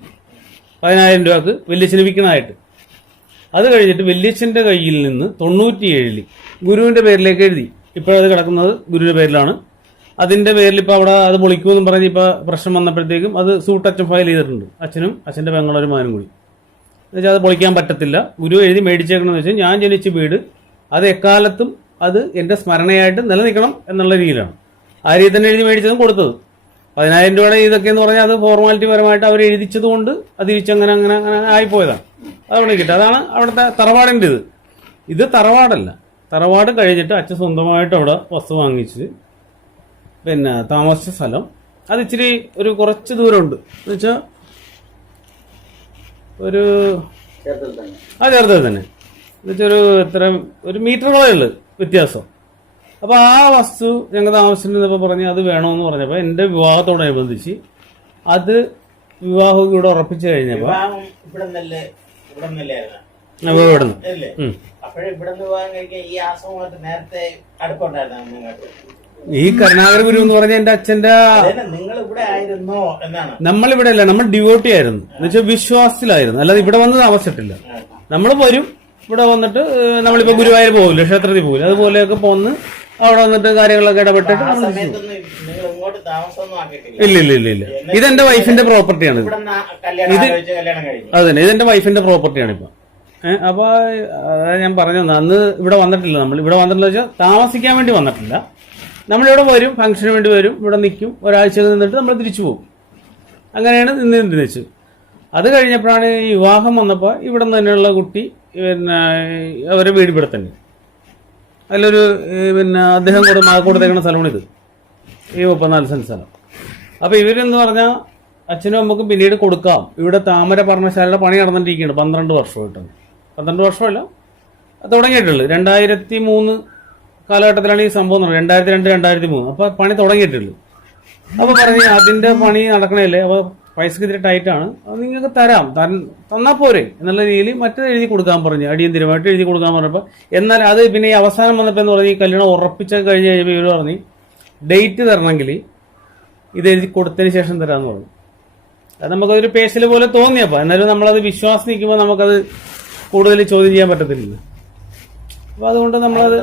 10,000 രൂപക്ക് വല്യച്ഛന് വിൽക്കണമായിട്ട്. അത് കഴിഞ്ഞിട്ട് വല്യച്ഛന്റെ കയ്യിൽ നിന്ന് 97 ഗുരുവിന്റെ പേരിലേക്ക് എഴുതി. ഇപ്പോഴത് കിടക്കുന്നത് ഗുരുവിന്റെ പേരിലാണ്. അതിന്റെ പേരിൽ ഇപ്പൊ അവിടെ അത് പൊളിക്കുമെന്നും പറഞ്ഞ് ഇപ്പൊ പ്രശ്നം വന്നപ്പോഴത്തേക്കും അത് സൂട്ടച്ഛൻ ഫയൽ ചെയ്തിട്ടുണ്ട്. അച്ഛനും അച്ഛന്റെ പെങ്ങളൊരു മകനും കൂടി. എന്നുവെച്ചാൽ അത് പൊളിക്കാൻ പറ്റത്തില്ല. ഗുരു എഴുതി മേടിച്ചേക്കണമെന്ന് വെച്ചാൽ ഞാൻ ജനിച്ച വീട് അത് എക്കാലത്തും അത് എന്റെ സ്മരണയായിട്ട് നിലനിൽക്കണം എന്നുള്ള രീതിയിലാണ് ആ രീതി തന്നെ എഴുതി മേടിച്ചതും കൊടുത്തത്. 10,000 രൂപയുടെ ഇതൊക്കെ എന്ന് പറഞ്ഞാൽ അത് ഫോർമാലിറ്റി പരമായിട്ട് അവർ എഴുതിച്ചത് കൊണ്ട് അത് തിരിച്ചങ്ങനെ അങ്ങനെ അങ്ങനെ ആയിപ്പോയതാണ്. അതവിടെ കിട്ടും. അതാണ് അവിടുത്തെ തറവാടിൻ്റെ ഇത് തറവാടല്ല. തറവാട് കഴിഞ്ഞിട്ട് അച്ഛൻ സ്വന്തമായിട്ട് അവിടെ വസ്തു വാങ്ങിച്ച് പിന്നെ താമസിച്ച സ്ഥലം അത് ഇച്ചിരി ഒരു കുറച്ച് ദൂരമുണ്ട്. എന്ന് വെച്ചാൽ ഒരു ചേർത്തൽ തന്നെ എന്നുവെച്ചാൽ ഒരു മീറ്ററുകളേ ഉള്ളു വ്യത്യാസം. അപ്പൊ ആ വസ്തു ഞങ്ങൾ താമസിച്ചിരുന്നപ്പോ പറഞ്ഞ് അത് വേണമെന്ന് പറഞ്ഞപ്പോ എന്റെ വിവാഹത്തോടനുബന്ധിച്ച് അത് വിവാഹം ഇവിടെ ഉറപ്പിച്ചു കഴിഞ്ഞപ്പോ ഈ കരുണാകര ഗുരു എന്ന് പറഞ്ഞ എന്റെ അച്ഛന്റെ നമ്മളിവിടെ അല്ല, നമ്മൾ ഡിവോട്ടി ആയിരുന്നു. എന്നുവെച്ചാൽ വിശ്വാസത്തിലായിരുന്നു, അല്ലാതെ ഇവിടെ വന്ന് താമസിച്ചിട്ടില്ല. നമ്മൾ വരും ഇവിടെ വന്നിട്ട് നമ്മളിപ്പോ ഗുരുവായൂർ പോകില്ല, ക്ഷേത്രത്തിൽ പോകില്ല, അതുപോലെയൊക്കെ പോന്ന് അവിടെ വന്നിട്ട് കാര്യങ്ങളൊക്കെ ഇടപെട്ടിട്ട് ഇല്ല. ഇതെന്റെ വൈഫിന്റെ പ്രോപ്പർട്ടിയാണ്. അതന്നെ ഇതെന്റെ വൈഫിന്റെ പ്രോപ്പർട്ടിയാണ് ഇപ്പൊ. അപ്പൊ ഞാൻ പറഞ്ഞു അന്ന് ഇവിടെ വന്നിട്ടില്ല. നമ്മൾ ഇവിടെ വന്നിട്ടില്ല വെച്ചാൽ താമസിക്കാൻ വേണ്ടി വന്നിട്ടില്ല. നമ്മളിവിടെ വരും, ഫംഗ്ഷന് വേണ്ടി വരും, ഇവിടെ നിൽക്കും, ഒരാഴ്ച നിന്നിട്ട് നമ്മൾ തിരിച്ചു പോകും. അങ്ങനെയാണ് നിന്ന് വെച്ചു. അത് കഴിഞ്ഞപ്പോഴാണ് ഈ വിവാഹം വന്നപ്പോൾ ഇവിടെ തന്നെയുള്ള കുട്ടി പിന്നെ അവരെ വീട് ഇവിടെ തന്നെ അതിലൊരു പിന്നെ അദ്ദേഹം കൂടെ കൊടുത്തേക്കുന്ന സ്ഥലമാണിത്, ഈ 34 സെന്റ് സ്ഥലം. അപ്പൊ ഇവരെന്ന് പറഞ്ഞാൽ അച്ഛനും അമ്മക്കും പിന്നീട് കൊടുക്കാം. ഇവിടെ താമര പർണശാലയുടെ പണി നടന്നിട്ടിരിക്കുകയാണ് 12 വർഷമായിട്ടാണ്. 12 വർഷമല്ല തുടങ്ങിയിട്ടുള്ളൂ. 2003 കാലഘട്ടത്തിലാണ് ഈ സംഭവം നടന്നത്. 2002-2003 അപ്പൊ പണി തുടങ്ങിയിട്ടുള്ളൂ. അപ്പൊ പറഞ്ഞ് അതിന്റെ പണി നടക്കണല്ലേ, അപ്പൊ പൈസക്ക് ഇത്തിരി ടൈറ്റാണ്, അത് നിങ്ങൾക്ക് തന്നാ പോരെ എന്നുള്ള രീതിയിൽ മറ്റേത് എഴുതി കൊടുക്കാൻ പറഞ്ഞു. അടിയന്തിരമായിട്ട് എഴുതി കൊടുക്കാൻ പറഞ്ഞപ്പോൾ എന്നാൽ അത് പിന്നെ ഈ അവസാനം വന്നപ്പോൾ എന്ന് പറഞ്ഞ് ഈ കല്യാണം ഉറപ്പിച്ച കഴിഞ്ഞ് കഴിയുമ്പോൾ ഇവർ പറഞ്ഞ് ഡേറ്റ് തരണമെങ്കിൽ ഇത് എഴുതി കൊടുത്തതിന് ശേഷം തരാമെന്ന് പറഞ്ഞു. അത് നമുക്കതൊരു പേശൽ പോലെ തോന്നിയപ്പോൾ, എന്നാലും നമ്മളത് വിശ്വാസം നിൽക്കുമ്പോൾ നമുക്കത് കൂടുതൽ ചോദ്യം ചെയ്യാൻ പറ്റത്തില്ല. അപ്പൊ അതുകൊണ്ട് നമ്മളത്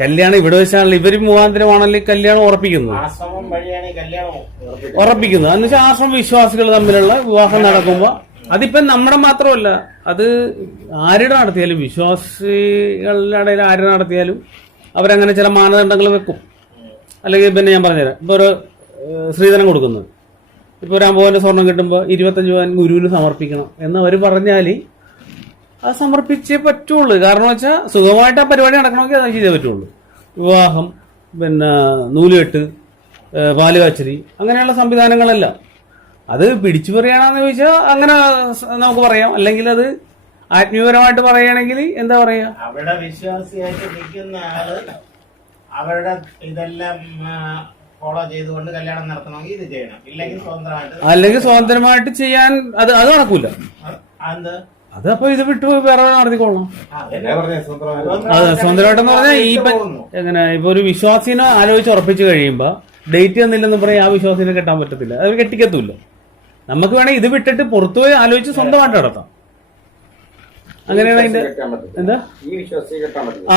കല്യാണം ഇവിടെ വെച്ചാണല്ലോ ഇവര് മുഖാന്തരമാണല്ലോ കല്യാണം ഉറപ്പിക്കുന്നത്. എന്ന് വെച്ചാൽ ആശ്രമ വിശ്വാസികൾ തമ്മിലുള്ള വിവാഹം നടക്കുമ്പോ അതിപ്പം നമ്മുടെ മാത്രമല്ല, അത് ആരുടെ നടത്തിയാലും വിശ്വാസികളുടെ ഇടയിൽ ആര് നടത്തിയാലും അവരങ്ങനെ ചില മാനദണ്ഡങ്ങൾ വെക്കും. അല്ലെങ്കിൽ പിന്നെ ഞാൻ പറഞ്ഞുതരാം, ഇപ്പൊ ഒരു സ്ത്രീധനം കൊടുക്കുന്നത്, ഇപ്പൊ ഒരു 50 പവന്റെ സ്വർണം കിട്ടുമ്പോൾ 25 പവൻ ഗുരുവിന് സമർപ്പിക്കണം എന്നവർ പറഞ്ഞാൽ അത് സമർപ്പിച്ചേ പറ്റുള്ളൂ. കാരണം വെച്ചാൽ സുഖമായിട്ട് ആ പരിപാടി നടക്കണമെങ്കിൽ അത് ചെയ്തേ പറ്റുള്ളൂ. വിവാഹം, പിന്നെ നൂലുകെട്ട്, പാല് കാച്ചരി, അങ്ങനെയുള്ള സംവിധാനങ്ങളല്ല. അത് പിടിച്ചു പറയാണെന്ന് ചോദിച്ചാൽ അങ്ങനെ നമുക്ക് പറയാം. അല്ലെങ്കിൽ അത് ആത്മീയപരമായിട്ട് പറയുകയാണെങ്കിൽ എന്താ പറയാ, അവിടെ വിശ്വാസിയായിട്ട് നിൽക്കുന്ന ആള് അവരുടെ ഇതെല്ലാം ഫോളോ ചെയ്തുകൊണ്ട് കല്യാണം നടത്തണമെങ്കിൽ ഇത് ചെയ്യണം. ഇല്ലെങ്കിൽ സ്വതന്ത്രമായിട്ട് ചെയ്യാൻ അത് നടക്കൂല. അത് അപ്പൊ ഇത് വിട്ടു വേറെ നടത്തിക്കൊള്ളണം. അതെ, സ്വതന്ത്രമായിട്ടെന്ന് പറഞ്ഞാൽ എങ്ങനെ ഇപ്പൊ ഒരു വിശ്വാസിനെ ആലോചിച്ച് ഉറപ്പിച്ചു കഴിയുമ്പോ ഡേറ്റ് തന്നില്ലെന്ന് പറയാൻ ആ വിശ്വാസിനെ കെട്ടാൻ പറ്റത്തില്ല, അത് കെട്ടിക്കത്തൂല്ല. നമുക്ക് വേണമെങ്കിൽ ഇത് വിട്ടിട്ട് പുറത്തുപോയി ആലോചിച്ച് സ്വന്തമായിട്ട് നടത്താം. അങ്ങനെയാണ് അതിന്റെ എന്താ,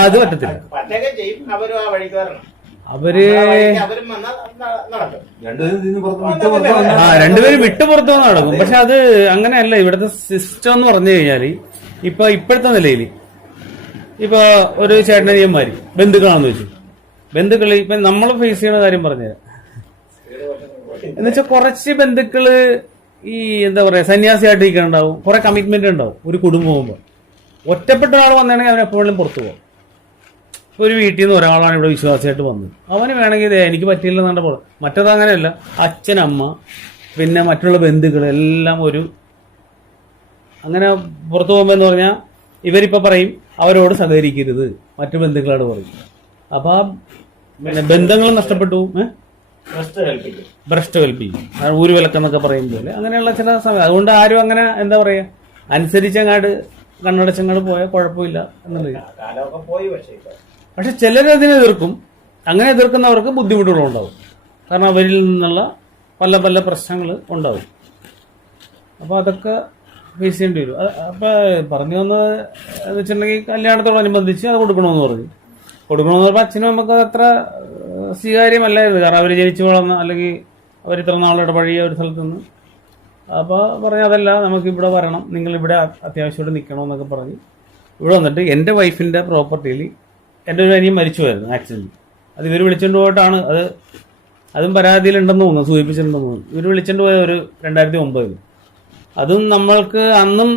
അത് പറ്റത്തില്ല. അവര് രണ്ടുപേരും വിട്ടു പുറത്തു നടക്കും. പക്ഷെ അത് അങ്ങനെയല്ല ഇവിടുത്തെ സിസ്റ്റം എന്ന് പറഞ്ഞു കഴിഞ്ഞാല്, ഇപ്പോഴത്തെ നിലയിൽ ഇപ്പൊ ഒരു ചേട്ടനനിയന്മാര് ബന്ധുക്കളാണെന്ന് വെച്ചു, ബന്ധുക്കള് ഇപ്പൊ നമ്മൾ ഫേസ് ചെയ്യുന്ന കാര്യം പറഞ്ഞുതരാം. എന്നുവെച്ചാൽ കുറച്ച് ബന്ധുക്കള് ഈ എന്താ പറയാ സന്യാസിയായിട്ട് ഇരിക്കുന്നുണ്ടാവും, കുറെ കമ്മിറ്റ്മെന്റ് ഉണ്ടാവും. ഒരു കുടുംബം പോകുമ്പോൾ ഒറ്റപ്പെട്ട ഒരാൾ വന്നിട്ടുണ്ടെങ്കിൽ അവൻ എപ്പോഴും പുറത്തു പോകും. ഒരു വീട്ടിൽ നിന്ന് ഒരാളാണ് ഇവിടെ വിശ്വാസിയായിട്ട് വന്നത്, അവന് വേണമെങ്കിൽ എനിക്ക് പറ്റിയില്ലെന്നാണ് പോലെ. മറ്റത് അങ്ങനെയല്ല, അച്ഛൻ, അമ്മ, പിന്നെ മറ്റുള്ള ബന്ധുക്കൾ എല്ലാം അങ്ങനെ പുറത്തു പോകുമ്പോൾ എന്ന് പറഞ്ഞാൽ ഇവരിപ്പോ പറയും അവരോട് സഹകരിക്കരുത്, മറ്റു ബന്ധുക്കളോട് പറയും. അപ്പൊ ആ പിന്നെ ബന്ധങ്ങൾ നഷ്ടപ്പെട്ടു, ഭ്രഷ്ട് കൽപ്പിക്കും, ഊരുവിലക്കെന്നൊക്കെ പറയും പോലെ. അങ്ങനെയുള്ള ചില സമയം അതുകൊണ്ട് ആരും അങ്ങനെ എന്താ പറയാ അനുസരിച്ചങ്ങാട് കണ്ണടച്ചങ്ങാട് പോയാൽ കുഴപ്പമില്ല എന്നുള്ളത്. പക്ഷെ ചിലരതിനെ എതിർക്കും. അങ്ങനെ എതിർക്കുന്നവർക്ക് ബുദ്ധിമുട്ടുകളുണ്ടാവും. കാരണം അവരിൽ നിന്നുള്ള പല പല പ്രശ്നങ്ങൾ ഉണ്ടാവും. അപ്പൊ അതൊക്കെ ഫേസ് ചെയ്യേണ്ടി വരും. അപ്പൊ പറഞ്ഞു വന്നത് എന്ന് വെച്ചിട്ടുണ്ടെങ്കിൽ കല്യാണത്തോടനുബന്ധിച്ച് അത് കൊടുക്കണമെന്ന് കൊടുക്കണമെന്ന് പറഞ്ഞാൽ അച്ഛനും നമുക്ക് അത്ര സ്വീകാര്യമല്ലായിരുന്നു. കാരണം അവർ ജനിച്ചു വളർന്ന അല്ലെങ്കിൽ അവർ ഇത്ര നാളുടെ പഴയ ഒരു സ്ഥലത്ത് നിന്ന്. അപ്പോൾ പറഞ്ഞാൽ അതല്ല, നമുക്ക് ഇവിടെ വരണം, നിങ്ങൾ ഇവിടെ അത്യാവശ്യമായിട്ട് നിൽക്കണമെന്നൊക്കെ പറഞ്ഞ് ഇവിടെ വന്നിട്ട് എൻ്റെ വൈഫിൻ്റെ പ്രോപ്പർട്ടിയിൽ എൻ്റെ ഒരു അനിയൻ മരിച്ചു പോയിരുന്നു ആക്സിഡന്റ്. അത് ഇവർ വിളിച്ചുകൊണ്ട് പോയിട്ടാണ്, അതും പരാതിയിലുണ്ടെന്ന് തോന്നുന്നു, സൂചിപ്പിച്ചിട്ടുണ്ടെന്ന് തോന്നുന്നു. ഇവർ വിളിച്ചുകൊണ്ട് പോയത് ഒരു 2009. അതും നമ്മൾക്ക് അന്നും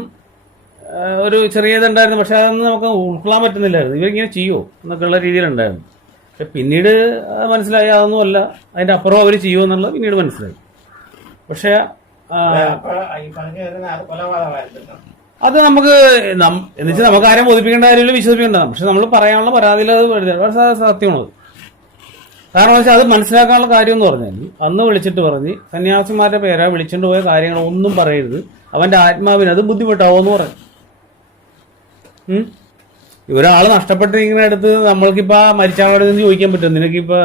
ഒരു ചെറിയതുണ്ടായിരുന്നു. പക്ഷെ അതൊന്നും നമുക്ക് ഉൾക്കൊള്ളാൻ പറ്റുന്നില്ലായിരുന്നു. ഇവരിങ്ങനെ ചെയ്യുമോ എന്നൊക്കെയുള്ള രീതിയിലുണ്ടായിരുന്നു. പക്ഷെ പിന്നീട് മനസ്സിലായി അതൊന്നുമല്ല, അതിൻ്റെ അപ്പുറം അവർ ചെയ്യുമോ എന്നുള്ളത് പിന്നീട് മനസ്സിലായി. പക്ഷെ അത് നമുക്ക് എന്നുവെച്ചാൽ നമുക്ക് ആരെയും ബോധിപ്പിക്കേണ്ട കാര്യമില്ല, വിശ്വസിപ്പിക്കേണ്ട. പക്ഷെ നമ്മൾ പറയാനുള്ള പരാതിയിൽ അത് സത്യമാണത്. കാരണം വെച്ചാൽ അത് മനസ്സിലാക്കാനുള്ള കാര്യം എന്ന് പറഞ്ഞാൽ അന്ന് വിളിച്ചിട്ട് പറഞ്ഞ് സന്യാസിമാരുടെ പേരാ വിളിച്ചിട്ട് പോയ കാര്യങ്ങൾ ഒന്നും പറയരുത്, അവന്റെ ആത്മാവിന് അത് ബുദ്ധിമുട്ടാവുമെന്ന് പറഞ്ഞു. ഒരാള് നഷ്ടപ്പെട്ടിരിക്കുന്ന അടുത്ത് നമ്മൾക്കിപ്പോ മരിച്ചാളോട് ചോദിക്കാൻ പറ്റും, നിനക്കിപ്പോ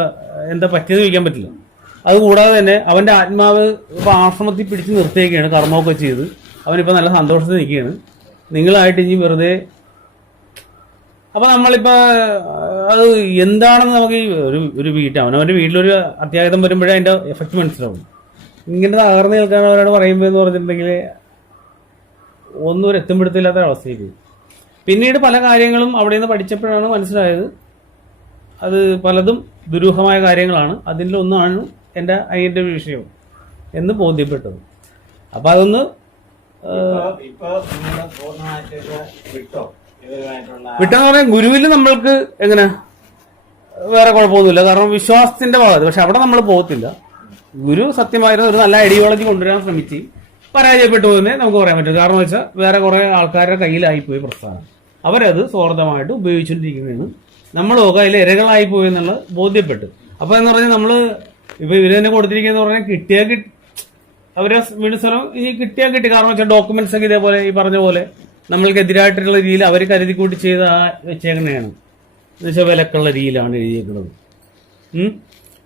എന്താ പറ്റിയെന്ന് ചോദിക്കാൻ പറ്റില്ല. അതുകൂടാതെ തന്നെ അവന്റെ ആത്മാവ് ഇപ്പൊ ആശ്രമത്തിൽ പിടിച്ച് നിർത്തിയൊക്കെയാണ്, കർമ്മമൊക്കെ ചെയ്ത് അവനിപ്പോ നല്ല സന്തോഷത്തിൽ നിൽക്കുകയാണ്. നിങ്ങളായിട്ട് ഇനി വെറുതെ. അപ്പൊ നമ്മളിപ്പോ അത് എന്താണെന്ന് നമുക്ക് ഒരു അവനവന്റെ വീട്ടിലൊരു അത്യാഹിതം വരുമ്പോഴേ അതിന്റെ എഫക്ട് മനസ്സിലാവും. ഇങ്ങനെ തകർന്നു നിൽക്കാൻ അവരോട് പറയുമ്പോൾ എന്ന് പറഞ്ഞിട്ടുണ്ടെങ്കിൽ ഒന്നും ഒരു എത്തുമ്പോഴത്തില്ലാത്ത അവസ്ഥയിൽ. പിന്നീട് പല കാര്യങ്ങളും അവിടെ നിന്ന് പഠിച്ചപ്പോഴാണ് മനസ്സിലായത് അത് പലതും ദുരൂഹമായ കാര്യങ്ങളാണ്, അതിൻ്റെ ഒന്നാണ് എൻ്റെ അതിൻ്റെ വിഷയം എന്ന് ബോധ്യപ്പെട്ടത്. അപ്പൊ അതൊന്ന് വിട്ടെന്ന് പറയാൻ ഗുരുവിൽ നമ്മൾക്ക് എങ്ങനെ വേറെ കുഴപ്പമൊന്നുമില്ല, കാരണം വിശ്വാസത്തിന്റെ ഭാഗത്ത്. പക്ഷെ അവിടെ നമ്മൾ പോകത്തില്ല. ഗുരു സത്യമായിരുന്നു ഒരു നല്ല ഐഡിയോളജി കൊണ്ടുവരാൻ ശ്രമിച്ച് പരാജയപ്പെട്ടു എന്ന് നമുക്ക് പറയാൻ പറ്റും. കാരണം വെച്ചാൽ വേറെ കുറെ ആൾക്കാരുടെ കയ്യിലായിപ്പോയി പ്രസ്ഥാനം, അവരത് സ്വാർത്ഥമായിട്ട് ഉപയോഗിച്ചുകൊണ്ടിരിക്കുന്നതാണ്. നമ്മളൊക്കെ അതിൽ ഇരകളായിപ്പോയി എന്നുള്ളത് ബോധ്യപ്പെട്ടു. അപ്പൊ എന്ന് പറഞ്ഞാൽ നമ്മള് ഇപ്പൊ ഇവര് തന്നെ കൊടുത്തിരിക്കുന്ന പറഞ്ഞാൽ കിട്ടിയാൽ അവരെ വീട് സ്ഥലം ഇനി കിട്ടിയാൽ കിട്ടി. കാരണം വെച്ചാൽ ഡോക്യുമെന്റ്സ് ഒക്കെ ഇതേപോലെ ഈ പറഞ്ഞ പോലെ നമ്മൾക്കെതിരായിട്ടുള്ള രീതിയിൽ അവർ കരുതി കൂട്ടി ചെയ്ത് വെച്ചേക്കുന്നതാണ്. എന്നുവെച്ചാൽ വിലക്കുള്ള രീതിയിലാണ് എഴുതിയേക്കുന്നത്.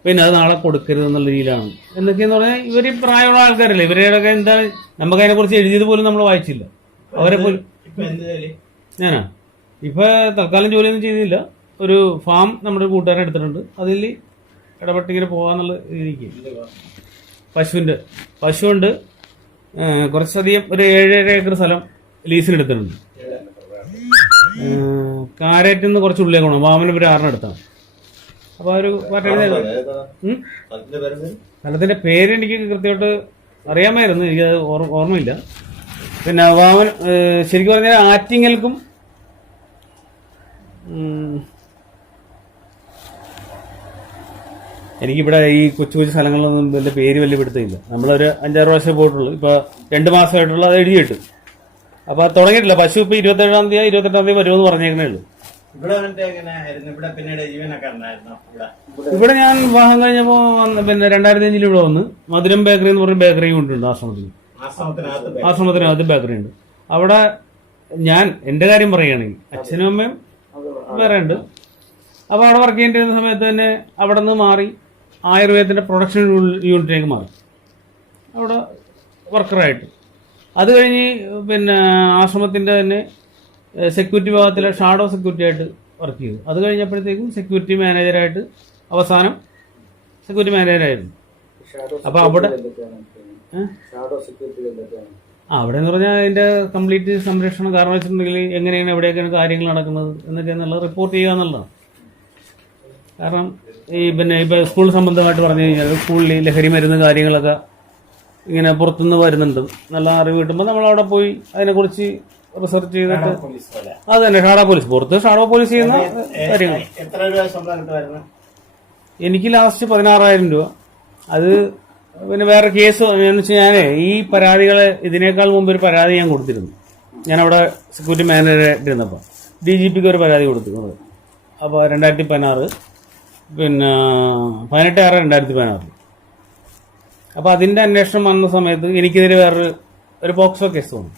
പിന്നെ അത് നാളെ കൊടുക്കരുത് എന്നുള്ള രീതിയിലാണ് എന്നൊക്കെയെന്ന് പറഞ്ഞാൽ ഇവർ പ്രായമുള്ള ആൾക്കാരല്ലേ, ഇവരുടെയൊക്കെ എന്താണ് നമുക്ക് അതിനെ കുറിച്ച് എഴുതിയത് പോലും നമ്മൾ വായിച്ചില്ല. അവരെ പോലും ഞാനാ ഇപ്പൊ തൽക്കാലം ജോലിയൊന്നും ചെയ്തില്ല. ഒരു ഫാം നമ്മുടെ കൂട്ടുകാരൻ എടുത്തിട്ടുണ്ട്, അതിൽ ഇടപെട്ടിങ്ങനെ പോകാന്നുള്ള രീതിക്ക്. പശുവുണ്ട്, കുറച്ചധികം ഒരു 7 ഏക്കർ സ്ഥലം ലീസിനെടുത്തിട്ടുണ്ട്. കാരറ്റിൽ നിന്ന് കുറച്ച് ഉള്ളിലേക്ക് പോകണം, വാമനപുരം 6 അടുത്താണ്. അപ്പൊ ഒരു സ്ഥലത്തിന്റെ പേര് എനിക്ക് കൃത്യമായിട്ട് അറിയാമായിരുന്നു, എനിക്കത് ഓർമ്മയില്ല. പിന്നെ വാമൻ ശരിക്കും പറഞ്ഞാൽ ആറ്റിങ്ങൽക്കും എനിക്കിവിടെ ഈ കൊച്ചു കൊച്ചു സ്ഥലങ്ങളിലൊന്നും വലിയ പേര് വലിയ പിടുത്തമില്ല. നമ്മളൊരു 5-6 പ്രാവശ്യം പോയിട്ടുള്ളൂ. ഇപ്പോൾ 2 മാസമായിട്ടുള്ള അത് എഴുതിയിട്ട്. അപ്പോൾ അത് തുടങ്ങിയിട്ടില്ല. പശു ഇപ്പോൾ 27-ാം തീയതി 28-ാം തീയതി വരുമെന്ന് പറഞ്ഞേക്കണേ ഉള്ളൂ. ഇവിടെ വന്നിട്ട് എങ്ങനെയായിരുന്നു? ഇവിടെ പിന്നീട് ജീവനൊക്കെ ഉണ്ടായിരുന്നു ഇവിടെ ഞാൻ വിവാഹം കഴിഞ്ഞപ്പോൾ പിന്നെ 2005 ഇവിടെ വന്ന് മധുരം ബേക്കറി എന്ന് പറഞ്ഞ ബേക്കറി കൊണ്ടുണ്ട് ആശ്രമത്തിൽ. ആശ്രമത്തിനകത്ത് ബേക്കറി ഉണ്ട്. അവിടെ ഞാൻ എൻ്റെ കാര്യം പറയുകയാണെങ്കിൽ അച്ഛനും അമ്മയും വേറെ ഉണ്ട്. അപ്പോൾ അവിടെ വർക്ക് ചെയ്യേണ്ടിരുന്ന സമയത്ത് തന്നെ അവിടെ നിന്ന് മാറി ആയുർവേദത്തിൻ്റെ പ്രൊഡക്ഷൻ യൂണിറ്റിലേക്ക് മാറി അവിടെ വർക്കറായിട്ട്. അത് കഴിഞ്ഞ് പിന്നെ ആശ്രമത്തിൻ്റെ തന്നെ സെക്യൂരിറ്റി വിഭാഗത്തിലെ ഷാഡോ സെക്യൂരിറ്റി ആയിട്ട് വർക്ക് ചെയ്തു. അത് കഴിഞ്ഞപ്പോഴത്തേക്കും സെക്യൂരിറ്റി മാനേജറായിട്ട് അവസാനം സെക്യൂരിറ്റി മാനേജറായിരുന്നു. അപ്പോൾ അവിടെ അവിടെ എന്ന് പറഞ്ഞാൽ അതിൻ്റെ കംപ്ലീറ്റ് സംരക്ഷണം. കാരണം വെച്ചിട്ടുണ്ടെങ്കിൽ എങ്ങനെയാണ് എവിടെയൊക്കെയാണ് കാര്യങ്ങൾ നടക്കുന്നത് എന്നൊക്കെ എന്നുള്ളത് റിപ്പോർട്ട് ചെയ്യുക എന്നുള്ളതാണ്. കാരണം ഈ പിന്നെ ഇപ്പോൾ സ്കൂൾ സംബന്ധമായിട്ട് പറഞ്ഞു കഴിഞ്ഞാൽ സ്കൂളിൽ ലഹരി മരുന്ന് കാര്യങ്ങളൊക്കെ ഇങ്ങനെ പുറത്തുനിന്ന് വരുന്നുണ്ട്. നല്ല അറിവ് കിട്ടുമ്പോൾ നമ്മളവിടെ പോയി അതിനെക്കുറിച്ച് റിസർച്ച് ചെയ്തിട്ട് അത് തന്നെ ഷാഡോ പോലീസ് പുറത്ത് ഷാഡോ പോലീസ് ചെയ്യുന്ന കാര്യങ്ങൾ. എത്ര രൂപ ശമ്പളം കിട്ടുമായിരുന്നു? എനിക്ക് ലാസ്റ്റ് 16,000 രൂപ. അത് പിന്നെ വേറെ കേസ് എന്ന് വെച്ചാൽ ഞാൻ ഈ പരാതികളെ ഇതിനേക്കാൾ മുമ്പ് ഒരു പരാതി ഞാൻ കൊടുത്തിരുന്നു. ഞാനവിടെ സെക്യൂരിറ്റി മാനേജറായിട്ട് ഇരുന്നപ്പോൾ DGPക്ക് ഒരു പരാതി കൊടുത്തിരുന്നത്. അപ്പോൾ 2016 പിന്നെ 18/6/2016. അപ്പോൾ അതിൻ്റെ അന്വേഷണം വന്ന സമയത്ത് എനിക്കെതിരെ ഒരു പോക്സോ കേസ് വന്നു.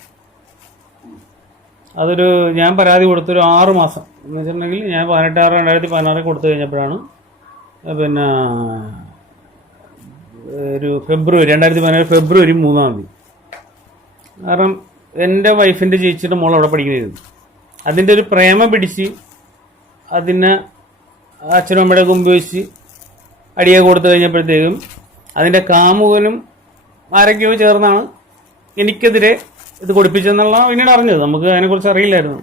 അതൊരു ഞാൻ പരാതി കൊടുത്തൊരു 6 മാസം എന്ന് വെച്ചിട്ടുണ്ടെങ്കിൽ ഞാൻ 18/6/2016 കൊടുത്തു കഴിഞ്ഞപ്പോഴാണ് പിന്നെ ഒരു ഫെബ്രുവരി 2017 ഫെബ്രുവരി 3-ാം തീയതി. കാരണം എൻ്റെ വൈഫിൻ്റെ ചേച്ചിയുടെ മോൾ അവിടെ പഠിക്കുന്നത്. അതിൻ്റെ ഒരു പ്രേമം പിടിച്ച് അതിനെ അച്ഛനും അമ്മയുടെ മുമ്പ് വെച്ച് അടിയെ കൊടുത്തു കഴിഞ്ഞപ്പോഴത്തേക്കും അതിൻ്റെ കാമുകനും ആരൊക്കെയോ ചേർന്നാണ് എനിക്കെതിരെ ഇത് കൊടുപ്പിച്ചെന്നുള്ള പിന്നീട് അറിഞ്ഞത്. നമുക്ക് അതിനെക്കുറിച്ച് അറിയില്ലായിരുന്നു.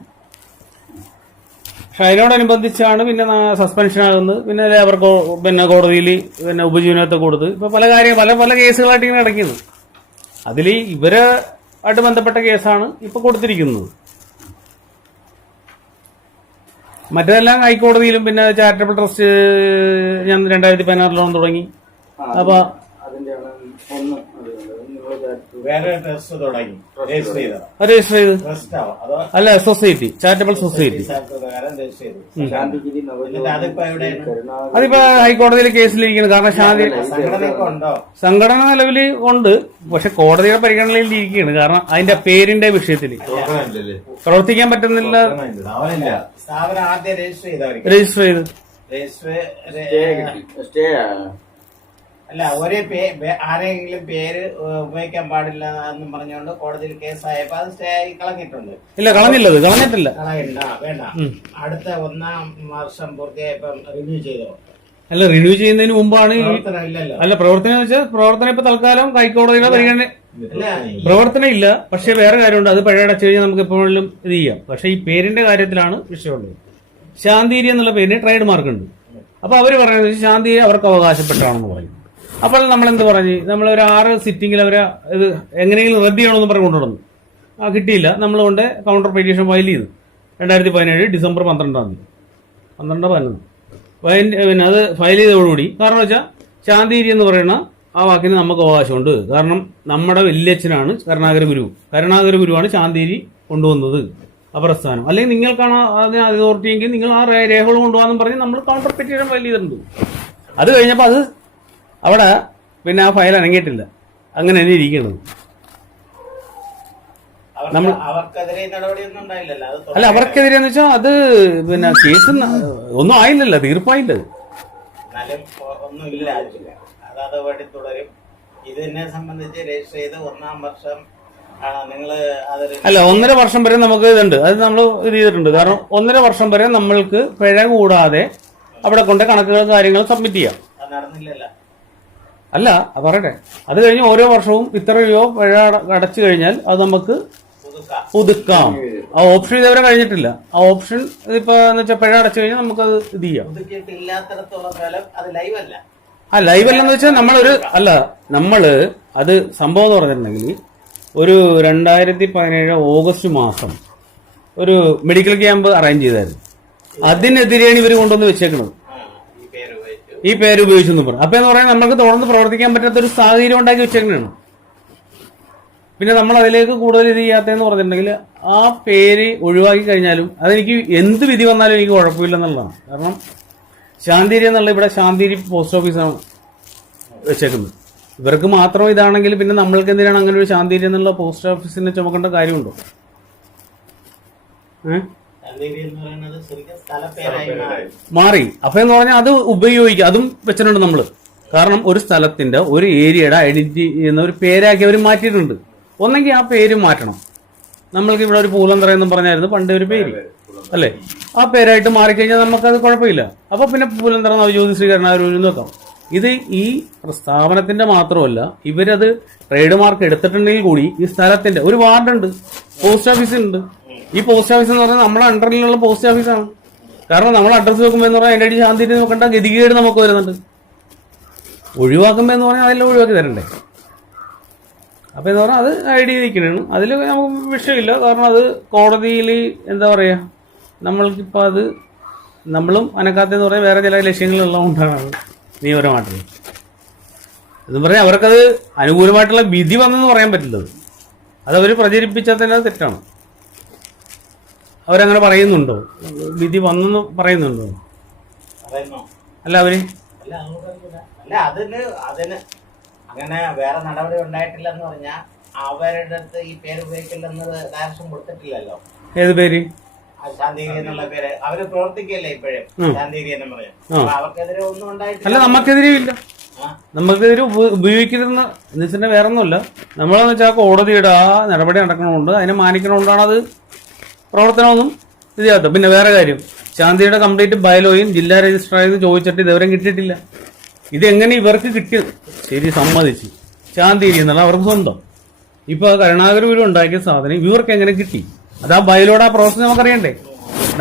പക്ഷെ അതിനോടനുബന്ധിച്ചാണ് പിന്നെ സസ്പെൻഷൻ ആകുന്നത്. പിന്നെ അവർക്ക് പിന്നെ കോടതിയിൽ പിന്നെ ഉപജീവനത്തെ കൊടുത്ത് ഇപ്പോൾ പല കേസുകളായിട്ട് ഇങ്ങനെ നടക്കുന്നത്. അതിൽ ഇവരായിട്ട് ബന്ധപ്പെട്ട കേസാണ് ഇപ്പോൾ കൊടുത്തിരിക്കുന്നത്. മറ്റേതെല്ലാം ഹൈക്കോടതിയിലും പിന്നെ ചാരിറ്റബിൾ ട്രസ്റ്റ് ഞാൻ 2016 തുടങ്ങി. അപ്പോൾ വേറെ ട്രസ്റ്റ് തുടങ്ങി രജിസ്റ്റർ ചെയ്ത് അല്ല സൊസൈറ്റി ചാരിറ്റബിൾ സൊസൈറ്റി. അതിപ്പോ ഹൈക്കോടതിയിൽ കേസിലിരിക്കുന്നു. കാരണം ശാന്തി സംഘടന നിലവിൽ ഉണ്ട്. പക്ഷെ കോടതിയുടെ പരിഗണനയിൽ ഇരിക്കുകയാണ്. കാരണം അതിന്റെ പേരിന്റെ വിഷയത്തിൽ പ്രവർത്തിക്കാൻ പറ്റുന്നില്ല. സ്ഥാപനം ആദ്യം രജിസ്റ്റർ ചെയ്ത് അല്ല ഒരേ ആരെങ്കിലും പേര് ഉപയോഗിക്കാൻ പാടില്ല എന്ന് പറഞ്ഞുകൊണ്ട് കോടതിയിൽ കേസായപ്പോ അത് സ്റ്റേ ആയി കളഞ്ഞിട്ടുണ്ട്. ഇല്ല കളഞ്ഞിട്ടില്ല. വേണ്ട അടുത്ത 1-ാം വർഷം പൂർത്തിയായപ്പം റിന്യൂ ചെയ്തോ? അല്ല റിന്യൂ ചെയ്യുന്നതിന് മുമ്പാണ്. അല്ല പ്രവർത്തനം വെച്ചാൽ പ്രവർത്തനം ഇപ്പൊ തൽക്കാലം ഹൈക്കോടതിയുടെ പരിഗണന പ്രവർത്തനം ഇല്ല. പക്ഷെ വേറെ കാര്യമുണ്ട്. അത് പഴയ അടച്ചു കഴിഞ്ഞാൽ നമുക്ക് എപ്പോഴും ഇത് ചെയ്യാം. പക്ഷെ ഈ പേരിന്റെ കാര്യത്തിലാണ് വിഷയമുള്ളത്. ശാന്തിരി എന്നുള്ള പേരിന് ട്രേഡ് മാർക്ക് ഉണ്ട്. അപ്പൊ അവര് പറയുന്നത് ശാന്തിരി അവർക്ക് അവകാശപ്പെട്ടാണെന്ന് പറയും. അപ്പോൾ നമ്മളെന്ത് പറഞ്ഞ് നമ്മളൊരു 6 സിറ്റിംഗിൽ അവരെ ഇത് എങ്ങനെയെങ്കിലും റദ്ദ് ചെയ്യണമെന്ന് പറഞ്ഞ് കൊണ്ടുവന്നു. കിട്ടിയില്ല. നമ്മളുകൊണ്ട് കൗണ്ടർ പെറ്റീഷൻ ഫയൽ ചെയ്തു 2017 ഡിസംബർ 12-ാം തീയതി 12-11 പിന്നെ അത് ഫയൽ ചെയ്തതോടുകൂടി. കാരണം വെച്ചാൽ ശാന്തിരി എന്ന് പറയുന്ന ആ വാക്കിന് നമുക്ക് അവകാശമുണ്ട്. കാരണം നമ്മുടെ വല്യച്ഛനാണ് കരുണാകര ഗുരുവാണ് ശാന്തിരി കൊണ്ടുവന്നത് ആ പ്രസ്ഥാനം. അല്ലെങ്കിൽ നിങ്ങൾക്കാണ് അതിന് അതോറിറ്റി എങ്കിൽ നിങ്ങൾ ആ രേഖകൾ കൊണ്ടുപോകാന്ന് പറഞ്ഞ് നമ്മൾ കൗണ്ടർ പെറ്റീഷൻ ഫയൽ ചെയ്തിട്ടുണ്ട്. അത് കഴിഞ്ഞപ്പോൾ അത് അവിടെ പിന്നെ ആ ഫയൽ അനങ്ങിയിട്ടില്ല. അങ്ങനെ തന്നെ ഇരിക്കുന്നത്. അല്ല അവർക്കെതിരെ എന്ന് വെച്ചാൽ അത് പിന്നെ കേസ് ഒന്നും ആയില്ലല്ലോ, തീർപ്പായില്ല. ഇതിനെ സംബന്ധിച്ച് രജിസ്റ്റർ ചെയ്ത് 1-ാം വർഷം അല്ല 1.5 വർഷം വരെ നമുക്ക് ഇതുണ്ട്. അത് നമ്മൾ ഇത് ചെയ്തിട്ടുണ്ട്. കാരണം 1.5 വർഷം വരെ നമ്മൾക്ക് പിഴ കൂടാതെ അവിടെ കൊണ്ട് കണക്കുകൾ കാര്യങ്ങൾ സബ്മിറ്റ് ചെയ്യാം. അല്ല പറയട്ടെ. അത് കഴിഞ്ഞ് ഓരോ വർഷവും ഇത്ര രൂപ പിഴ അടച്ചു കഴിഞ്ഞാൽ അത് നമുക്ക് പുതുക്കാം. ആ ഓപ്ഷൻ ഇതേവരെ കഴിഞ്ഞിട്ടില്ല. ആ ഓപ്ഷൻ ഇതിപ്പോ എന്ന് വെച്ചാൽ പിഴ അടച്ചു കഴിഞ്ഞാൽ നമുക്കത് ഇത് ചെയ്യാം. ലൈവ് അല്ലെന്ന് വെച്ചാൽ നമ്മള് അത് സംഭവം എന്ന് പറഞ്ഞിട്ടുണ്ടെങ്കിൽ ഒരു 2017 ഓഗസ്റ്റ് മാസം ഒരു മെഡിക്കൽ ക്യാമ്പ് അറേഞ്ച് ചെയ്തായിരുന്നു. അതിനെതിരെയാണ് ഇവർ കൊണ്ടുവന്ന് വെച്ചേക്കുന്നത്. ഈ പേര് ഉപയോഗിച്ചെന്ന് പറയും. അപ്പൊ എന്ന് പറയാൻ നമുക്ക് തുടർന്ന് പ്രവർത്തിക്കാൻ പറ്റാത്ത ഒരു സാഹചര്യം ഉണ്ടാക്കി വെച്ചേക്കാണ്. പിന്നെ നമ്മൾ അതിലേക്ക് കൂടുതൽ ഇത് ചെയ്യാത്തതെന്ന് പറഞ്ഞിട്ടുണ്ടെങ്കിൽ ആ പേര് ഒഴിവാക്കി കഴിഞ്ഞാലും അതെനിക്ക് എന്ത് വിധി വന്നാലും എനിക്ക് കുഴപ്പമില്ലെന്നുള്ളതാണ്. കാരണം ശാന്തിരി എന്നുള്ള ഇവിടെ ശാന്തിരി പോസ്റ്റ് ഓഫീസാണ് വെച്ചേക്കുന്നത്. ഇവർക്ക് മാത്രം ഇതാണെങ്കിൽ പിന്നെ നമ്മൾക്ക് എന്തിനാണ് അങ്ങനെ ഒരു ശാന്തിരി എന്നുള്ള പോസ്റ്റ് ഓഫീസിനെ ചുമക്കേണ്ട കാര്യമുണ്ടോ? മാറി. അപ്പൊ എന്ന് പറഞ്ഞാൽ അത് ഉപയോഗിക്കുക, അതും വെച്ചിട്ടുണ്ട് നമ്മള്. കാരണം ഒരു സ്ഥലത്തിന്റെ ഒരു ഏരിയയുടെ ഐഡന്റിറ്റി എന്ന ഒരു പേരാക്കി അവർ മാറ്റിയിട്ടുണ്ട്. ഒന്നെങ്കിൽ ആ പേര് മാറ്റണം. നമ്മൾക്ക് ഇവിടെ ഒരു പൂലന്തറ എന്നും പറഞ്ഞായിരുന്നു പണ്ട് ഒരു പേര്, അല്ലേ? ആ പേരായിട്ട് മാറിക്കഴിഞ്ഞാൽ നമുക്കത് കുഴപ്പമില്ല. അപ്പൊ പിന്നെ പൂലന്തറ നവജ്യോതി ശ്രീകരണാരൂർ വെക്കാം. ഇത് ഈ സ്ഥാപനത്തിന്റെ മാത്രമല്ല, ഇവരത് ട്രേഡ് മാർക്ക് എടുത്തിട്ടുണ്ടെങ്കിൽ കൂടി ഈ സ്ഥലത്തിന്റെ ഒരു വാർഡുണ്ട്, പോസ്റ്റ് ഓഫീസ് ഉണ്ട്. ഈ പോസ്റ്റ് ഓഫീസ് എന്ന് പറഞ്ഞാൽ നമ്മുടെ അണ്ടറിലുള്ള പോസ്റ്റ് ഓഫീസാണ്. കാരണം നമ്മൾ അഡ്രസ്സ് വെക്കുമ്പോൾ എന്ന് പറഞ്ഞാൽ അതിന്റെ അടി ശാന്തി നോക്കേണ്ട ഗതികേട് നമുക്ക് വരുന്നുണ്ട്. ഒഴിവാക്കുമ്പോ എന്ന് പറഞ്ഞാൽ അതെല്ലാം ഒഴിവാക്കി തരണ്ടേ? അപ്പൊ എന്ന് പറഞ്ഞാൽ അത് ഐ ഡി നിൽക്കണേണ്. അതിൽ നമുക്ക് വിഷയമില്ല. കാരണം അത് കോടതിയിൽ എന്താ പറയാ, നമ്മൾക്കിപ്പോൾ അത് നമ്മളും അനക്കാത്തെന്ന് പറയാൻ വേറെ ചില ലക്ഷ്യങ്ങളുള്ളതുകൊണ്ടാണ് അത് നിയമപരമായിട്ടുള്ളത്. എന്ന് പറഞ്ഞാൽ അവർക്കത് അനുകൂലമായിട്ടുള്ള വിധി വന്നെന്ന് പറയാൻ പറ്റില്ലത്. അതവർ പ്രചരിപ്പിച്ചാൽ തന്നെ അത് തെറ്റാണ്. അവരങ്ങനെ പറയുന്നുണ്ടോ? വിധി വന്നെന്ന് പറയുന്നുണ്ടോ? അല്ല അവര് അതിന് അങ്ങനെ വേറെ നടപടി ഉണ്ടായിട്ടില്ലെന്ന് പറഞ്ഞാൽ അവരുടെ അടുത്ത് ഈ പേര് ഉപയോഗിക്കില്ലെന്ന് ഡയറക്ഷൻ കൊടുത്തിട്ടില്ലല്ലോ. ഏത് പേര്? ശാന്തിഗിരി എന്നുള്ള പേര് അവര് പ്രവർത്തിക്കല്ലേ ഇപ്പോഴും ശാന്തിഗിരി എന്ന് പറയാം. അവർക്കെതിരെ ഒന്നും ഉണ്ടായിട്ടില്ല. അല്ല, നമുക്കെതിരെയും ഇല്ല. നമുക്കെതിരെ ഉപയോഗിക്കരുതെന്ന് എന്ന് വെച്ചിട്ടുണ്ടെങ്കിൽ വേറെ ഒന്നുമില്ല. നമ്മളെന്ന് വെച്ചാൽ കോടതിയുടെ ആ നടപടി നടക്കണമുണ്ട്, അതിനെ മാനിക്കണമുണ്ടാണ് അത് പ്രവർത്തനമൊന്നും ഇത് ചെയ്യാത്ത. പിന്നെ വേറെ കാര്യം, ശാന്തിയുടെ കംപ്ലീറ്റ് ബയലോയും ജില്ലാ രജിസ്ട്രാറിന്ന് ചോദിച്ചിട്ട് ഇതുവരെ കിട്ടിയിട്ടില്ല. ഇതെങ്ങനെ ഇവർക്ക് കിട്ടിയത്? ശരി, സമ്മതിച്ച് ശാന്തിഗിരി എന്നുള്ള അവർക്ക് സ്വന്തം. ഇപ്പൊ കരുണാകരപുരം ഉണ്ടാക്കിയ സാധനം ഇവർക്ക് എങ്ങനെ കിട്ടി? അത് ആ ബയലോടെ ആ പ്രോസസ് നമുക്കറിയണ്ടേ?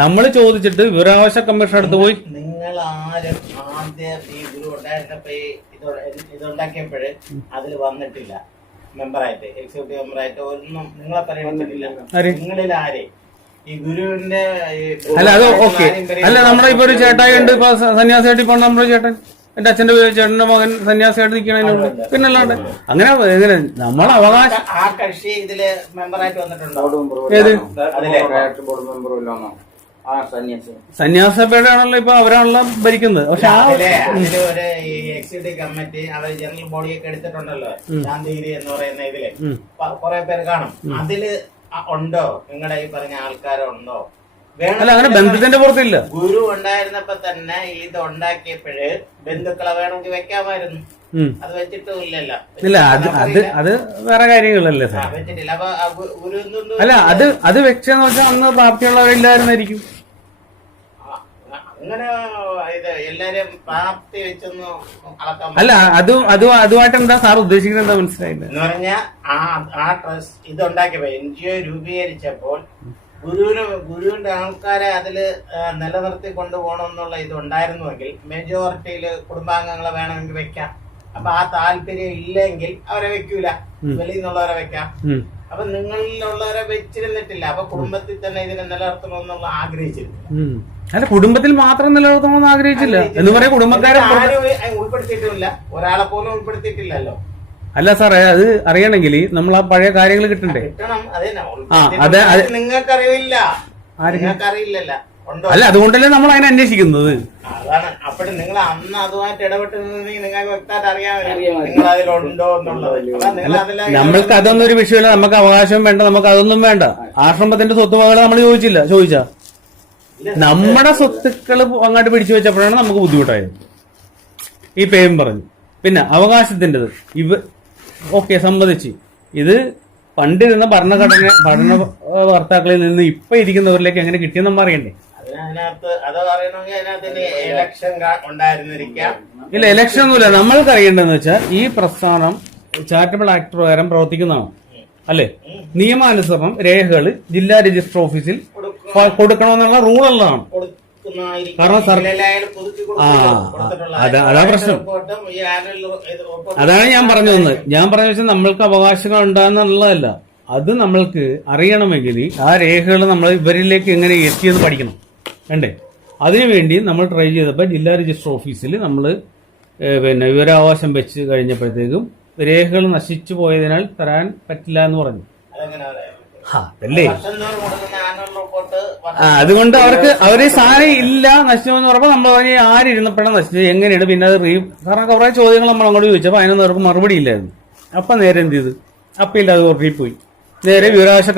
നമ്മൾ ചോദിച്ചിട്ട് വിവരാവകാശ കമ്മീഷൻ അടുത്ത് പോയി നിങ്ങൾ ആരും ആദ്യം ഈ ഗുരു ഉണ്ടായിരുന്നപ്പോ ഇതുണ്ടാക്കിയപ്പോഴ് അതിൽ വന്നിട്ടില്ല മെമ്പറായിട്ട്, എക്സിക്യൂട്ടീവ് മെമ്പറായിട്ട് ഒന്നും നിങ്ങളെ പരിഗണിച്ചിട്ടില്ല. നിങ്ങളിൽ ആരെ ഈ ഗുരുവിന്റെ അല്ല അത് ഓക്കെ അല്ല. നമ്മുടെ ഇപ്പൊ ഒരു ചേട്ടായി ഉണ്ട്, ഇപ്പൊ സന്യാസിയായിട്ട് ഇപ്പൊ നമ്മുടെ ചേട്ടൻ, എന്റെ അച്ഛന്റെ ചേട്ടന്റെ മകൻ സന്യാസിയായിട്ട് നിൽക്കണതിനുണ്ട്. പിന്നല്ലാണ്ട് അങ്ങനെ എങ്ങനെ നമ്മൾ അവകാശം ആ കക്ഷി ഇതില് മെമ്പറായിട്ട് വന്നിട്ടുണ്ടോ? ഏത് ബോർഡ് മെമ്പറും ഇല്ലാന്നോ? ആ സന്യാസഭയുടെ ആണല്ലോ ഇപ്പൊ അവരാണല്ലോ ഭരിക്കുന്നത്. പക്ഷെ അതില് ഒരു എക്സിക്യൂട്ടീവ് കമ്മിറ്റി അവർ ജനറൽ ബോഡിയൊക്കെ എടുത്തിട്ടുണ്ടല്ലോ, ശാന്തിഗിരി എന്ന് പറയുന്ന ഇതില് കുറെ പേര് കാണും. അതില് ഉണ്ടോ നിങ്ങളുടെ ഈ പറഞ്ഞ ആൾക്കാരുണ്ടോ? അല്ല, അങ്ങനെ ബന്ധത്തിന്റെ പുറത്തില്ല. ഗുരു ഉണ്ടായിരുന്നപ്പോ തന്നെ ഇത് ഉണ്ടാക്കിയപ്പോഴ് ബന്ധുക്കളെ വേണമെങ്കിൽ വെക്കാമായിരുന്നു. അത് വെച്ചിട്ടും ഇല്ലല്ലോ. ഇല്ല, അത് വേറെ കാര്യങ്ങളല്ലേ സാർ? വെച്ചിട്ടില്ല. അപ്പൊ ഗുരു അല്ല, അത് വെച്ചെന്ന് വെച്ചാൽ അന്ന് പ്രാപ്തിയുള്ളവരില്ലായിരുന്നായിരിക്കും. അങ്ങനെ ഇത് എല്ലാരും പ്രാപ്തി വെച്ചൊന്ന് അളക്കാൻ അല്ല, അതുമായിട്ട് എന്താ സാർ ഉദ്ദേശിക്കുന്നത്? എന്താ മനസ്സിലായില്ല എന്ന് പറഞ്ഞാൽ ആ ട്രസ്റ്റ് ഇത് ഉണ്ടാക്കിയപ്പോ NGO രൂപീകരിച്ചപ്പോൾ ഗുരുവിന്റെ ആൾക്കാരെ അതില് നിലനിർത്തി കൊണ്ടുപോകണം എന്നുള്ള ഇത് ഉണ്ടായിരുന്നുവെങ്കിൽ മെജോറിറ്റിയില് കുടുംബാംഗങ്ങളെ വേണമെങ്കിൽ വെക്കാം. അപ്പൊ ആ താല്പര്യം ഇല്ലെങ്കിൽ അവരെ വെക്കൂല, വെളിയിൽ നിന്നുള്ളവരെ വെക്കാം. അപ്പൊ നിങ്ങളിലുള്ളവരെ വെച്ചിരുന്നിട്ടില്ല. അപ്പൊ കുടുംബത്തിൽ തന്നെ ഇതിനെ നിലനിർത്തണമെന്നുള്ള ആഗ്രഹിച്ചിരുന്നു. അല്ല, കുടുംബത്തിൽ മാത്രം നിലനിർത്തണമെന്ന് ആഗ്രഹിച്ചില്ല എന്ന് പറയാം. കുടുംബക്കാരെ ഉൾപ്പെടുത്തിയിട്ടുമില്ല, ഒരാളെ പോലും ഉൾപ്പെടുത്തിയിട്ടില്ലല്ലോ. അല്ല സാറേ, അത് അറിയണമെങ്കിൽ നമ്മൾ ആ പഴയ കാര്യങ്ങൾ കിട്ടണ്ടേ? നിങ്ങൾക്കറിയില്ല, നിങ്ങൾക്കറിയില്ലല്ലോ. അല്ല, അതുകൊണ്ടല്ലേ നമ്മൾ അതിനെ അന്വേഷിക്കുന്നത്. അതാണ്. അപ്പോഴും നിങ്ങൾ അന്ന് അതുമായിട്ട് ഇടപെട്ട് നിങ്ങൾക്ക് വ്യക്തമായിട്ട് അറിയാമല്ലോ നിങ്ങൾ അതിലുണ്ടോ എന്നുള്ളത്. നമ്മൾക്ക് അതൊന്നും ഒരു വിഷയമില്ല. നമുക്ക് അവകാശം വേണ്ട, നമുക്ക് അതൊന്നും വേണ്ട. ആശ്രമത്തിന്റെ സ്വത്തുവകകൾ നമ്മൾ ചോദിച്ചാ നമ്മുടെ സ്വത്തുക്കൾ അങ്ങോട്ട് പിടിച്ചു വെച്ചപ്പോഴാണ് നമുക്ക് ബുദ്ധിമുട്ടായത്. ഈ പേരും പറഞ്ഞു. പിന്നെ അവകാശത്തിൻ്റെത് ഓക്കെ, സമ്മതിച്ച്. ഇത് പണ്ടിരുന്ന ഭരണകർത്താക്കളിൽ നിന്ന് ഇപ്പൊ ഇരിക്കുന്നവരിലേക്ക് എങ്ങനെ കിട്ടിയെന്ന് നമ്മൾ അറിയണ്ടേ? ഇല്ല, ഇലക്ഷൻ ഒന്നുമില്ല. നമ്മൾക്ക് അറിയേണ്ടതെന്ന് വെച്ചാൽ ഈ പ്രസ്ഥാനം ചാരിറ്റബിൾ ആക്ട് പ്രകാരം പ്രവർത്തിക്കുന്നതാണ്, അല്ലെ? നിയമാനുസരണം രേഖകൾ ജില്ലാ രജിസ്റ്റർ ഓഫീസിൽ കൊടുക്കണമെന്നുള്ള റൂളുള്ളതാണ്. കാരണം അതാ പ്രശ്നം. അതാണ് ഞാൻ പറഞ്ഞു വന്നത്. ഞാൻ പറഞ്ഞു വെച്ചാൽ നമ്മൾക്ക് അവകാശങ്ങൾ ഉണ്ടാകുന്നുള്ളതല്ല, അത് നമ്മൾക്ക് അറിയണമെങ്കിൽ ആ രേഖകൾ നമ്മൾ ഇവരിലേക്ക് എങ്ങനെ എത്തിയെന്ന് പഠിക്കണം, വേണ്ടേ? അതിനുവേണ്ടി നമ്മൾ ട്രൈ ചെയ്തപ്പോൾ ജില്ലാ രജിസ്റ്റർ ഓഫീസിൽ നമ്മൾ പിന്നെ വിവരാവകാശം വെച്ച് കഴിഞ്ഞപ്പോഴത്തേക്കും രേഖകൾ നശിച്ചു പോയതിനാൽ തരാൻ പറ്റില്ല എന്ന് പറഞ്ഞു. അതെങ്ങനെ പറയാം? അതല്ലേ വർഷം തോറും കൊടുക്കുന്ന ആനുവൽ റിപ്പോർട്ട് അതുകൊണ്ട് അവര് സാധനം ഇല്ല നശിച്ചു എന്ന് പറഞ്ഞപ്പോൾ നമ്മൾ പറഞ്ഞ് ആരിരുന്നപ്പോഴാണ് നശിച്ചത്, എങ്ങനെയാണ് പിന്നെ അത് കാരണം കുറെ ചോദ്യങ്ങൾ നമ്മൾ അങ്ങോട്ട് ചോദിച്ചപ്പോൾ അതിനൊന്നും അവർക്ക് മറുപടി ഇല്ലായിരുന്നു. അപ്പം നേരെ എന്ത് ചെയ്ത് അപ്പീൽ അത് കോടതിയിൽ പോയി, നേരെ വിവരാവകാശ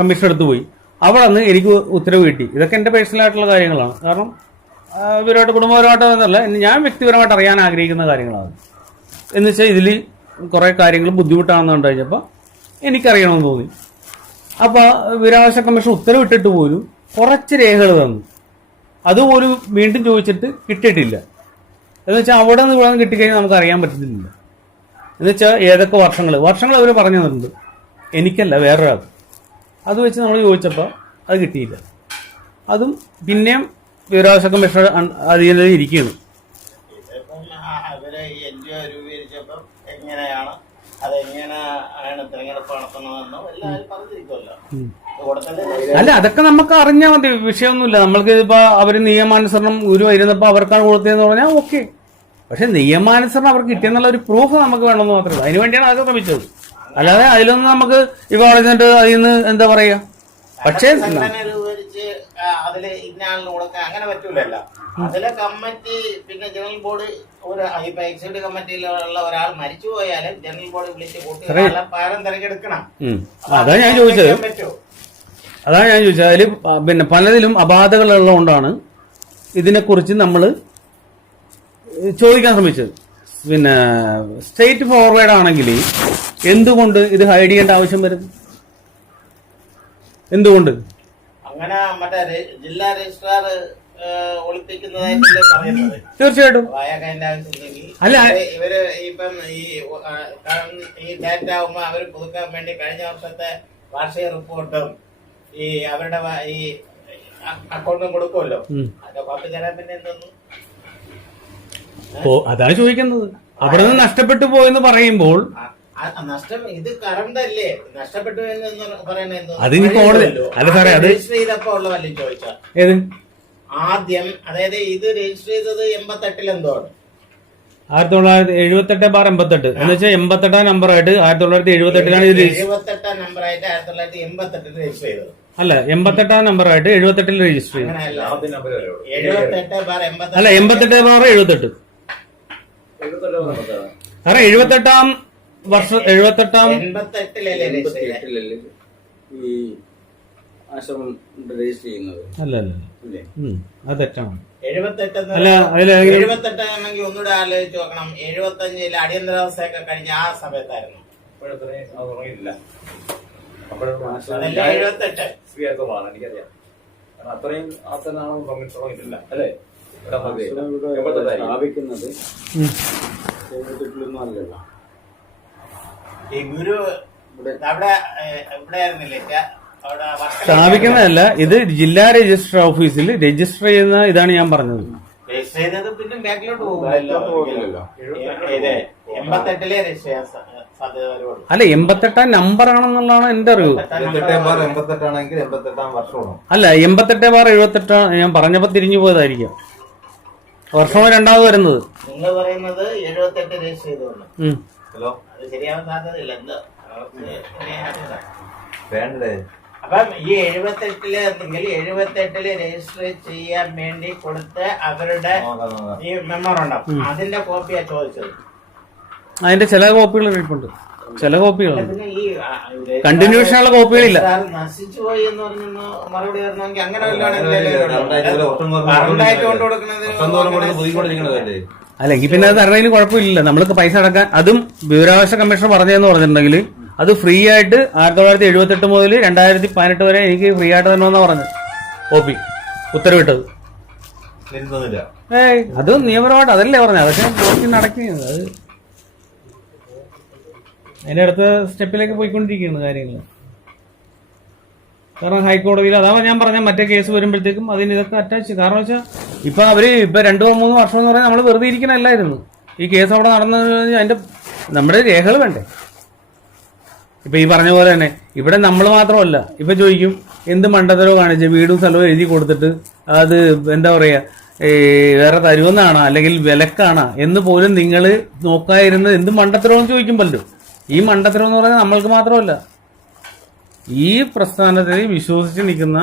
കമ്മീഷൻ അടുത്ത് പോയി. അവിടെ നിന്ന് എനിക്ക് ഉത്തരവ് കിട്ടി. ഇതൊക്കെ എൻ്റെ പേഴ്സണൽ ആയിട്ടുള്ള കാര്യങ്ങളാണ്. കാരണം ഇവരുമായിട്ട് കുടുംബപരമായിട്ടോ എന്നല്ല, ഞാൻ വ്യക്തിപരമായിട്ട് അറിയാൻ ആഗ്രഹിക്കുന്ന കാര്യങ്ങളാണ്. എന്ന് വെച്ചാൽ ഇതിൽ കുറേ കാര്യങ്ങൾ ബുദ്ധിമുട്ടാണെന്ന് കണ്ടു കഴിഞ്ഞപ്പോൾ എനിക്കറിയണമെന്ന് തോന്നി. അപ്പോൾ വിവരാവകാശ കമ്മീഷൻ ഉത്തരവിട്ടിട്ട് പോലും കുറച്ച് രേഖകൾ തന്നു. അതുപോലും വീണ്ടും ചോദിച്ചിട്ട് കിട്ടിയിട്ടില്ല. എന്ന് വെച്ചാൽ അവിടെ നിന്ന് ഇവിടെ നിന്ന് കിട്ടിക്കഴിഞ്ഞാൽ നമുക്ക് അറിയാൻ പറ്റുന്നില്ല. എന്ന് വെച്ചാൽ ഏതൊക്കെ വർഷങ്ങൾ അവർ പറഞ്ഞു തന്നിട്ടുണ്ട്, എനിക്കല്ല വേറൊരാൾ. അത് വെച്ച് നമ്മൾ ചോദിച്ചപ്പോൾ അത് കിട്ടിയില്ല. അതും പിന്നെയും വിവരാവകാശ കമ്മീഷൻ അധീനതയിൽ ഇരിക്കുകയാണ്. അവര് NGO രൂപീകരിച്ചപ്പം എങ്ങനെയാണ് അതെങ്ങനെയാണ് തെരഞ്ഞെടുപ്പ് നടത്തുന്നതെന്നോ എല്ലാവരും പറഞ്ഞിരിക്കുമല്ലോ. അല്ല, അതൊക്കെ നമുക്ക് അറിഞ്ഞാൽ മതി, വിഷയമൊന്നുമില്ല. നമ്മൾക്ക് ഇപ്പൊ അവര് നിയമാനുസരണം ഗുരു ഇരുന്നപ്പോ അവർക്കാണ് കൊടുത്തതെന്ന് പറഞ്ഞാൽ ഓക്കെ. പക്ഷെ നിയമാനുസരണം അവർക്ക് കിട്ടിയെന്നുള്ള ഒരു പ്രൂഫ് നമുക്ക് വേണമെന്ന് മാത്രമേ. അതിനുവേണ്ടിയാണ് അതൊക്കെ ശ്രമിച്ചത്. അല്ലാതെ അതിലൊന്നും നമുക്ക് ഇപ്പൊ പറഞ്ഞിട്ട് അതിൽ നിന്ന് എന്താ പറയാ. പക്ഷേ രൂപീകരിച്ച് അതില് ഇന്ന ആളിന് കൊടുക്കാൻ അങ്ങനെ പറ്റൂലല്ലോ. അതിലെ കമ്മിറ്റി പിന്നെ ജനറൽ ബോർഡ് ഇപ്പൊ എക്സിക്യൂട്ടീവ് കമ്മിറ്റിയിലുള്ള ഒരാൾ മരിച്ചു പോയാലും ജനറൽ ബോർഡ് വിളിച്ച് കൂട്ടി പകരം തിരഞ്ഞെടുക്കണം. അതാണ് ഞാൻ ചോദിച്ചത്. അതിൽ പിന്നെ പലതിലും അപാധകളുള്ളതുകൊണ്ടാണ് ഇതിനെക്കുറിച്ച് നമ്മൾ ചോദിക്കാൻ ശ്രമിച്ചത്. പിന്നെ സ്റ്റേറ്റ് ഫോർവേഡ് ആണെങ്കിൽ എന്തുകൊണ്ട് ഇത് ഹൈഡ് ചെയ്യേണ്ട ആവശ്യം വരുന്നു? എന്തുകൊണ്ട് അങ്ങനെ മറ്റേ ജില്ലാ രജിസ്ട്രാർ ഒളിപ്പിക്കുന്നതായിട്ടല്ലേ പറയുന്നത്? തീർച്ചയായിട്ടും അല്ല, ഇവര് ഇപ്പം ഈ ഡാറ്റ ആവുമ്പോ അവര് പുതുക്കാൻ വേണ്ടി കഴിഞ്ഞ വർഷത്തെ വാർഷിക റിപ്പോർട്ടും ഈ അവരുടെ ഈ അക്കൗണ്ടും കൊടുക്കുമല്ലോ. അത് കോപ്പി തരാൻ പിന്നെ എന്തോന്നു? അതാണ് ചോദിക്കുന്നത്. അവിടെ നിന്ന് നഷ്ടപ്പെട്ടു പോയെന്ന് പറയുമ്പോൾ നഷ്ടം ഇത് കറണ്ട് അല്ലേ? നഷ്ടപ്പെട്ടു എന്ന് പറയുന്നത് അതിന് കോടതി രജിസ്റ്റർ ചെയ്തപ്പോ ഉള്ളതല്ലേ ചോദിച്ചാ? ഏത് ആദ്യം അതായത് ഇത് രജിസ്റ്റർ ചെയ്തത് 88 എന്തോ 1978/88 എന്ന് വെച്ചാൽ 88 നമ്പറായിട്ട് 1978 ഇത് 78 നമ്പറായിട്ട് 1988 രജിസ്റ്റർ ചെയ്തത്. അല്ല, 88 നമ്പറായിട്ട് 78 രജിസ്റ്റർ ചെയ്തു. അല്ല, 88/78. കാരണം 78 വർഷം 88 ഈ ആശ്രമം രജിസ്റ്റർ ചെയ്യുന്നത്. അല്ല, അത് തെറ്റാണ്. 78 ആണെങ്കിൽ ഒന്നുകൂടെ ആലോചിച്ച് നോക്കണം. 75 അടിയന്തരാവസ്ഥയൊക്കെ കഴിഞ്ഞ ആ സമയത്തായിരുന്നു. എനിക്കറിയാം അത്രയും തുടങ്ങിയിട്ടില്ല അല്ലേ? സ്ഥാപിക്കുന്നത് അല്ലല്ലോ. ഈ ഗുരു അവിടെ ആയിരുന്നില്ലേ? സ്ഥാപിക്കുന്നതല്ല, ഇത് ജില്ലാ രജിസ്റ്റർ ഓഫീസിൽ രജിസ്റ്റർ ചെയ്യുന്ന ഇതാണ് ഞാൻ പറഞ്ഞത്. രജിസ്റ്റർ ചെയ്തത് പിന്നെ ബാക്കിലോട്ട് പോകില്ലല്ലോ. 88 രജിസ്റ്റർ ചെയ്യാൻ സാധ്യത വരുള്ളൂ. അല്ല, 88 നമ്പർ ആണെന്നുള്ളതാണ് എന്റെ അറിവ്. 88 ആണെങ്കിൽ 88 വർഷമാണ്. അല്ല, 88/78 ഞാൻ പറഞ്ഞപ്പോ തിരിഞ്ഞു പോയതായിരിക്കാം. വർഷമാണ് രണ്ടാമത് വരുന്നത്. നിങ്ങൾ പറയുന്നത് 78 രജിസ്റ്റർ ചെയ്തോണ്ട്. ഹലോ, അത് ശരിയാവാൻ സാധ്യതയില്ല. എന്താ വേണ്ടേ? അപ്പം ഈ 78 രജിസ്റ്റർ ചെയ്യാൻ വേണ്ടി കൊടുത്ത അവരുടെ ഈ മെമ്മോറണ്ടം അതിന്റെ കോപ്പിയാ ചോദിച്ചത്. അതിന്റെ ചില കോപ്പികൾ ഇരിപ്പുണ്ട്, ചില കോപ്പികൾ കണ്ടിന്യൂഷൻ ഉള്ള കോപ്പികളില്ല. നശിച്ചു പോയി എന്ന് പറഞ്ഞു മറുപടി തരണമെങ്കിൽ അങ്ങനെ വല്ലതും. അല്ലെങ്കിൽ പിന്നെ അത് തരണതിന് കുഴപ്പമില്ല. നമ്മൾക്ക് പൈസ അടക്കാൻ, അതും വിവരാവകാശ കമ്മീഷണർ പറഞ്ഞതെന്ന് പറഞ്ഞിട്ടുണ്ടെങ്കിൽ അത് ഫ്രീ ആയിട്ട് 1978 മുതൽ 2018 വരെ എനിക്ക് ഫ്രീ ആയിട്ട് തരണമെന്നാ പറഞ്ഞത്. കോപ്പി ഉത്തരവിട്ടത്. അത് നിയമപരമായിട്ട് അതല്ലേ പറഞ്ഞത്. അതൊക്കെ കോപ്പി നടക്കുന്നത്. അത് അതിന്റെ അടുത്ത സ്റ്റെപ്പിലേക്ക് പോയിക്കൊണ്ടിരിക്കുകയാണ് കാര്യങ്ങൾ. കാരണം ഹൈക്കോടതിയിൽ അതാ ഞാൻ പറഞ്ഞ മറ്റേ കേസ് വരുമ്പോഴത്തേക്കും അതിന് ഇതൊക്കെ അറ്റാച്ച്. കാരണം വെച്ചാൽ ഇപ്പൊ അവര് ഇപ്പൊ 2-3 വർഷം എന്ന് പറഞ്ഞാൽ നമ്മൾ വെറുതെ ഇരിക്കണല്ലായിരുന്നു. ഈ കേസ് അവിടെ നടന്നു അതിന്റെ നമ്മുടെ രേഖകൾ വേണ്ടേ? ഇപ്പൊ ഈ പറഞ്ഞ പോലെ തന്നെ ഇവിടെ നമ്മൾ മാത്രമല്ല. ഇപ്പൊ ചോദിക്കും എന്ത് മണ്ടത്തരോ കാണിച്ച് വീടും സ്ഥലവും എഴുതി കൊടുത്തിട്ട് അത് എന്താ പറയുക വേറെ തരുമെന്നാണ് അല്ലെങ്കിൽ വിലക്കാണ് എന്ന് പോലും നിങ്ങൾ നോക്കാതിരുന്നത് എന്ത് മണ്ടത്തരമെന്ന് ചോദിക്കുമല്ലോ. ഈ മണ്ടത്തരം എന്ന് പറഞ്ഞാൽ നമ്മൾക്ക് മാത്രമല്ല, ഈ പ്രസ്ഥാനത്തിൽ വിശ്വസിച്ച് നിൽക്കുന്ന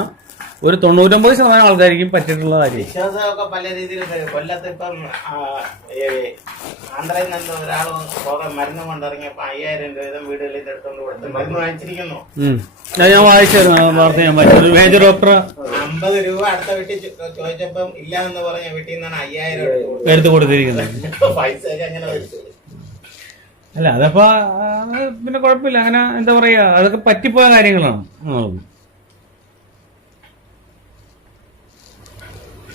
ഒരു 99% ആൾക്കാർക്കും പറ്റിയിട്ടുള്ള കാര്യം. വിശ്വാസമൊക്കെ പല രീതിയിൽ കൊല്ലത്ത് ഇപ്പം ആന്ധ്രയിൽ നിന്ന് ഒരാൾ മരുന്ന് കൊണ്ടിറങ്ങിയപ്പോ 5000 രൂപ വീതം വീടുകളിൽ എടുത്തുകൊണ്ട് കൊടുത്ത് മരുന്ന് വാങ്ങിച്ചിരിക്കുന്നു. ഞാൻ വായിച്ചായിരുന്നു വാർത്ത, ഞാൻ വായിച്ചത്. മേജർ ഡോക്ടർ 50 രൂപ അടുത്ത വീട്ടിൽ ചോദിച്ചപ്പം ഇല്ല എന്ന് പറഞ്ഞ വീട്ടിൽ നിന്നാണ് 5000 എടുത്ത് കൊടുത്തിരിക്കുന്നത്. പൈസ അങ്ങനെ മേടിച്ചു. അല്ല അതപ്പോ പിന്നെ കുഴപ്പമില്ല. അങ്ങനെ എന്താ പറയാ, അതൊക്കെ പറ്റിപ്പോയ കാര്യങ്ങളാണ്.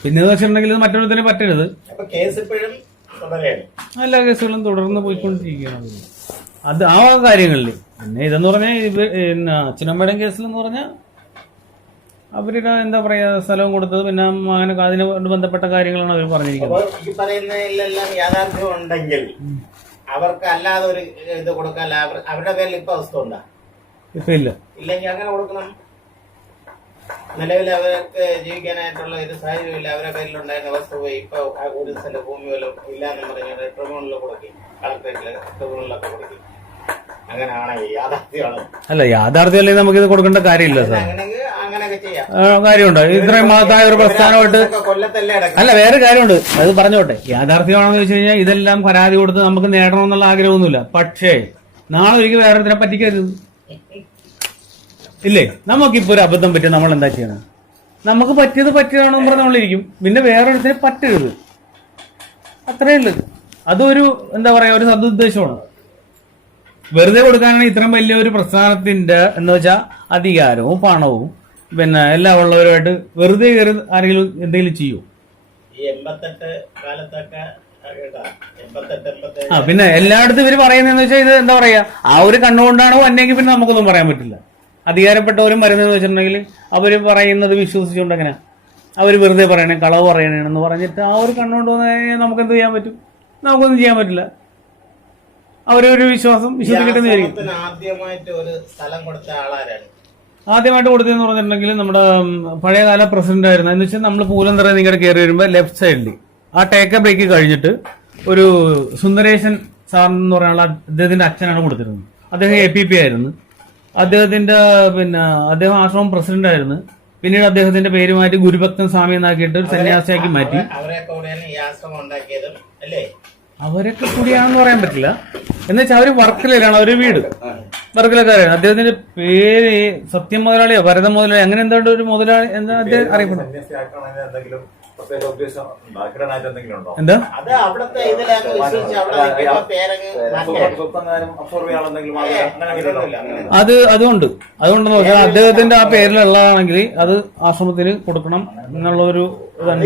പിന്നെ വെച്ചിട്ടുണ്ടെങ്കിൽ ഇത് മറ്റൊരുത്തന്നെ പറ്റരുത്. എല്ലാ കേസുകളും തുടർന്ന് പോയിക്കൊണ്ടിരിക്കുകയാണ്. അത് ആ കാര്യങ്ങളിൽ പിന്നെ ഇതെന്ന് പറഞ്ഞാൽ പിന്നെ അച്ഛനമ്മയുടെയും കേസിലെന്ന് പറഞ്ഞാൽ അവരുടെ എന്താ പറയാ സ്ഥലവും കൊടുത്തത്, പിന്നെ അങ്ങനെ അതിനോട് ബന്ധപ്പെട്ട കാര്യങ്ങളാണ് അവർ പറഞ്ഞിരിക്കുന്നത്. ഈ പറയുന്നതിലെല്ലാം യാഥാർത്ഥ്യം ഉണ്ടെങ്കിൽ അവർക്ക് അല്ലാതെ ഒരു ഇത് കൊടുക്കാൻ അവരുടെ പേരിൽ ഇപ്പൊ അവസ്ഥ ഉണ്ടാ? ഇപ്പൊ ഇല്ല. ഇല്ലെങ്കിൽ അങ്ങനെ കൊടുക്കണം. നിലവിൽ അവർക്ക് ജീവിക്കാനായിട്ടുള്ള ഒരു സാഹചര്യമില്ല. അവരുടെ പേരിലുണ്ടായിരുന്ന വസ്തു പോയി ഇപ്പൊ 1 സെന്റ് ഭൂമി പോലും ഇല്ലാന്ന് പറഞ്ഞ ട്രിബ്യൂണലിൽ കൊടുക്കും, കളക്ടറേറ്റില് ട്രിബ്യൂണലിലൊക്കെ കൊടുക്കും. അങ്ങനെയാണ് യാഥാർത്ഥ്യമാണ്. അല്ല യാഥാർത്ഥ്യമല്ലേ നമുക്കിത് കൊടുക്കേണ്ട കാര്യമില്ല സാർ. അങ്ങനെയൊക്കെ ചെയ്യാം. കാര്യമുണ്ട്. ഇത്രയും മഹത്തായ ഒരു പ്രസ്ഥാനമായിട്ട് കൊല്ലത്തല്ലേ അല്ല വേറെ കാര്യമുണ്ട്, അത് പറഞ്ഞോട്ടെ. യാഥാർത്ഥ്യമാണെന്ന് വെച്ച് കഴിഞ്ഞാൽ ഇതെല്ലാം പരാതി കൊടുത്ത് നമുക്ക് നേടണമെന്നുള്ള ആഗ്രഹമൊന്നുമില്ല. പക്ഷേ നാളെ ഒരിക്കലും വേറെ ഇതിനെ പറ്റിക്കരുത്. ഇല്ലേ, നമുക്കിപ്പോ ഒരു അബദ്ധം പറ്റിയ നമ്മൾ എന്താ ചെയ്യണം? നമുക്ക് പറ്റിയതാണെന്ന് പറഞ്ഞ് നമ്മളിരിക്കും. പിന്നെ വേറൊരുത്തിനെ പറ്റരുത്, അത്രേ ഉള്ളൂ. അതൊരു എന്താ പറയാ ഒരു സദുദ്ദേശമാണ്. വെറുതെ കൊടുക്കാനാണ് ഇത്രയും വലിയൊരു പ്രസ്ഥാനത്തിന്റെ എന്ന് വെച്ചാൽ അധികാരവും പണവും പിന്നെ എല്ലാം ഉള്ളവരുമായിട്ട് വെറുതെ കയറി ആരെങ്കിലും എന്തെങ്കിലും ചെയ്യൂ? ഈ 88 കാലത്തൊക്കെ പിന്നെ എല്ലായിടത്തും ഇവര് പറയുന്നതെന്ന് വെച്ചാൽ ഇത് എന്താ പറയാ ആ ഒരു കണ്ണുകൊണ്ടാണോ അല്ലെങ്കിൽ പിന്നെ നമുക്കൊന്നും പറയാൻ പറ്റില്ല. അധികാരപ്പെട്ടവരും വരുന്നതെന്ന് വെച്ചിട്ടുണ്ടെങ്കിൽ അവര് പറയുന്നത് വിശ്വസിച്ചുകൊണ്ട് എങ്ങനെ അവര് വെറുതെ പറയണേ കളവ് പറയണേന്ന് പറഞ്ഞിട്ട് ആ ഒരു കണ്ണുകൊണ്ട് വന്നു കഴിഞ്ഞാൽ നമുക്ക് എന്ത് ചെയ്യാൻ പറ്റും? നമുക്കൊന്നും ചെയ്യാൻ പറ്റില്ല. അവരൊരു വിശ്വസിക്കട്ടെന്ന് വിചാരിക്കും. ആദ്യമായിട്ട് ഒരു സ്ഥലം കൊടുത്ത ആളാരാണ്? ആദ്യമായിട്ട് കൊടുത്തതെന്ന് പറഞ്ഞിട്ടുണ്ടെങ്കിൽ നമ്മുടെ പഴയകാല പ്രസിഡന്റ് ആയിരുന്നു. എന്ന് വെച്ചാൽ നമ്മൾ പൂലന്തറ നിങ്ങളുടെ കയറി വരുമ്പോൾ ലെഫ്റ്റ് സൈഡിൽ ആ ടേക്ക് ബ്രേക്ക് കഴിഞ്ഞിട്ട് ഒരു സുന്ദരേശൻ സാർ എന്ന് പറയുന്ന അദ്ദേഹത്തിന്റെ അച്ഛനാണ് കൊടുത്തിരുന്നത്. അദ്ദേഹം APP ആയിരുന്നു. അദ്ദേഹത്തിന്റെ അദ്ദേഹം ആശ്രമം പ്രസിഡന്റ് ആയിരുന്നു. പിന്നീട് അദ്ദേഹത്തിന്റെ പേര് മാറ്റി ഗുരുഭക്തൻ സ്വാമി എന്നാക്കിയിട്ട് ഒരു സന്യാസിയാക്കി മാറ്റി. അവരൊക്കെ കൂടിയാണെന്ന് പറയാൻ പറ്റില്ല. എന്നുവെച്ചാൽ അവര് വർക്കലയിലാണ്, അവര് വീട് വർക്കലക്കാരാണ്. അദ്ദേഹത്തിന്റെ പേര് സത്യം മുതലാളിയോ ഭരതം മുതലാളി അങ്ങനെ എന്താണ്ട് ഒരു മുതലാളി എന്താ അദ്ദേഹം അറിയപ്പെടുന്നത്. എന്താ അതുകൊണ്ടെന്ന് പറഞ്ഞാൽ അദ്ദേഹത്തിന്റെ ആ പേരിലുള്ളതാണെങ്കിൽ അത് ആശ്രമത്തിന് കൊടുക്കണം എന്നുള്ള ഒരു ഇതാണ്.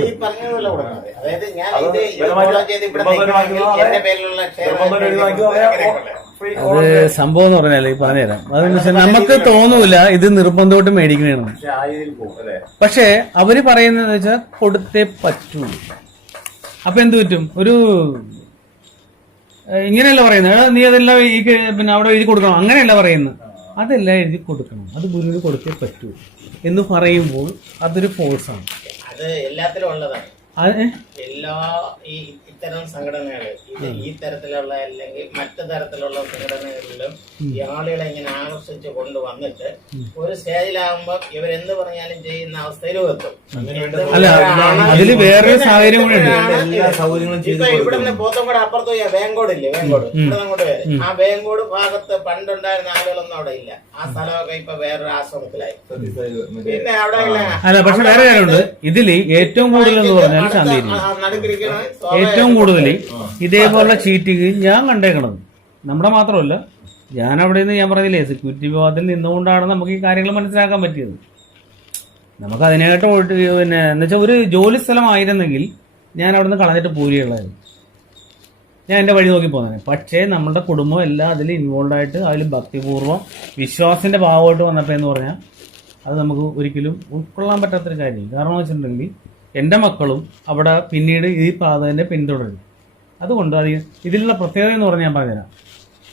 അത് സംഭവം എന്ന് പറഞ്ഞാൽ ഈ പറഞ്ഞുതരാം. അതെന്ന് വെച്ചാൽ നമുക്ക് തോന്നൂല ഇത് നിർബന്ധമായിട്ട് മേടിക്കണേന്ന്. പക്ഷെ അവര് പറയുന്നത് വെച്ചാൽ കൊടുത്തേ പറ്റൂ. അപ്പൊ എന്ത് പറ്റും? ഒരു ഇങ്ങനെയല്ല പറയുന്നത്, നീ അതെല്ലാം പിന്നെ അവിടെ എഴുതി കൊടുക്കണം അങ്ങനെയല്ല പറയുന്നത്. അതെല്ലാം എഴുതി കൊടുക്കണം, അത് ഗുരുവിന് കൊടുത്തേ പറ്റൂ എന്ന് പറയുമ്പോൾ അതൊരു ഫോഴ്സാണ്. അത് എല്ലാത്തിലും ഉള്ളതാണ്. എല്ലാ ഇത്തരം സംഘടനകൾ ഈ തരത്തിലുള്ള അല്ലെങ്കിൽ മറ്റു തരത്തിലുള്ള സംഘടനകളിലും ഈ ആളുകളെ ഇങ്ങനെ ആകർഷിച്ച് കൊണ്ടുവന്നിട്ട് ഒരു സ്റ്റേജിലാകുമ്പോ ഇവരെന്ത് പറഞ്ഞാലും ചെയ്യുന്ന അവസ്ഥയിലും എത്തും. അതില് വേറൊരു സാഹചര്യം ഇവിടുന്ന് പോത്തങ്കോട് അപ്പുറത്ത് പോയി വേങ്കോട് ഇല്ലേ, വേങ്കോട് ഇവിടെ അങ്ങോട്ട് വരെ ആ വേങ്കോട് ഭാഗത്ത് പണ്ടുണ്ടായിരുന്ന ആളുകളൊന്നും അവിടെ ഇല്ല. ആ സ്ഥലമൊക്കെ ഇപ്പൊ വേറൊരു ആശ്രമത്തിലായി. പിന്നെ അവിടെ അല്ല, പക്ഷെ വേറെ കാര്യമുണ്ട്. ഇതില് ഏറ്റവും കൂടുതൽ എന്ന് പറഞ്ഞാൽ ഏറ്റവും കൂടുതൽ ഇതേപോലുള്ള ചീറ്റിങ് ഞാൻ കണ്ടേക്കണത് നമ്മുടെ മാത്രമല്ല. ഞാൻ അവിടെ നിന്ന് ഞാൻ പറഞ്ഞില്ലേ സെക്യൂരിറ്റി വിഭാഗത്തിൽ നിന്നുകൊണ്ടാണ് നമുക്ക് ഈ കാര്യങ്ങൾ മനസ്സിലാക്കാൻ പറ്റിയത്. നമുക്ക് അതിനായിട്ട് പിന്നെ എന്നുവെച്ചാൽ ഒരു ജോലി സ്ഥലമായിരുന്നെങ്കിൽ ഞാൻ അവിടെ നിന്ന് കളഞ്ഞിട്ട് പോരുകയുള്ളായിരുന്നു. ഞാൻ എൻ്റെ വഴി നോക്കി പോകുന്നത്. പക്ഷേ നമ്മുടെ കുടുംബം എല്ലാം അതിൽ ഇൻവോൾവ് ആയിട്ട് അതിൽ ഭക്തിപൂർവ്വം വിശ്വാസത്തിന്റെ ഭാഗമായിട്ട് വന്നപ്പോൾ എന്ന് പറഞ്ഞാൽ അത് നമുക്ക് ഒരിക്കലും ഉൾക്കൊള്ളാൻ പറ്റാത്തൊരു കാര്യം. കാരണം എന്ന് വെച്ചിട്ടുണ്ടെങ്കിൽ എൻ്റെ മക്കളും അവിടെ പിന്നീട് ഈ പാത തന്നെ പിന്തുടരും. അതുകൊണ്ട് ഇതിലുള്ള പ്രത്യേകത എന്ന് പറഞ്ഞാൽ ഞാൻ പറഞ്ഞുതരാം.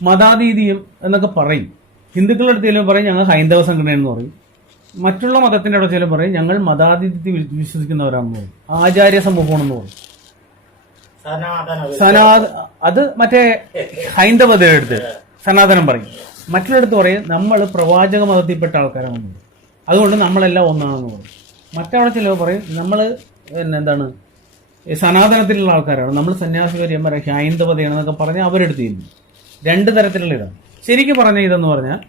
മതാതീതീയം എന്നൊക്കെ പറയും. ഹിന്ദുക്കളുടെ അടുത്തേലും പറയും ഞങ്ങൾ ഹൈന്ദവ സംഘടന എന്ന് പറയും. മറ്റുള്ള മതത്തിന്റെ അവിടെ ചില പറയും ഞങ്ങൾ മതാതിഥ്യത്തിൽ വിശ്വസിക്കുന്നവരാണെന്ന് പറയും, ആചാര്യ സമൂഹമാണെന്ന് പറയും. അത് മറ്റേ ഹൈന്ദവതയുടെ അടുത്ത് സനാതനം പറയും. മറ്റുള്ളടത്ത് പറയും നമ്മൾ പ്രവാചക മതത്തിൽപ്പെട്ട ആൾക്കാരാണെന്ന് പറയും, അതുകൊണ്ട് നമ്മളെല്ലാം ഒന്നാണെന്ന് പറയും. മറ്റവിടെ ചിലവ് പറയും നമ്മൾ എന്താണ് സനാതനത്തിലുള്ള ആൾക്കാരാണ്, നമ്മൾ സന്യാസികാര്യന്മാരെ ഹൈന്ദവതയാണെന്നൊക്കെ പറഞ്ഞ് അവരെടുത്ത് ചെയ്യുന്നു. രണ്ട് തരത്തിലുള്ള ഇതാണ്. ശരിക്കും പറഞ്ഞ ഇതെന്ന് പറഞ്ഞാൽ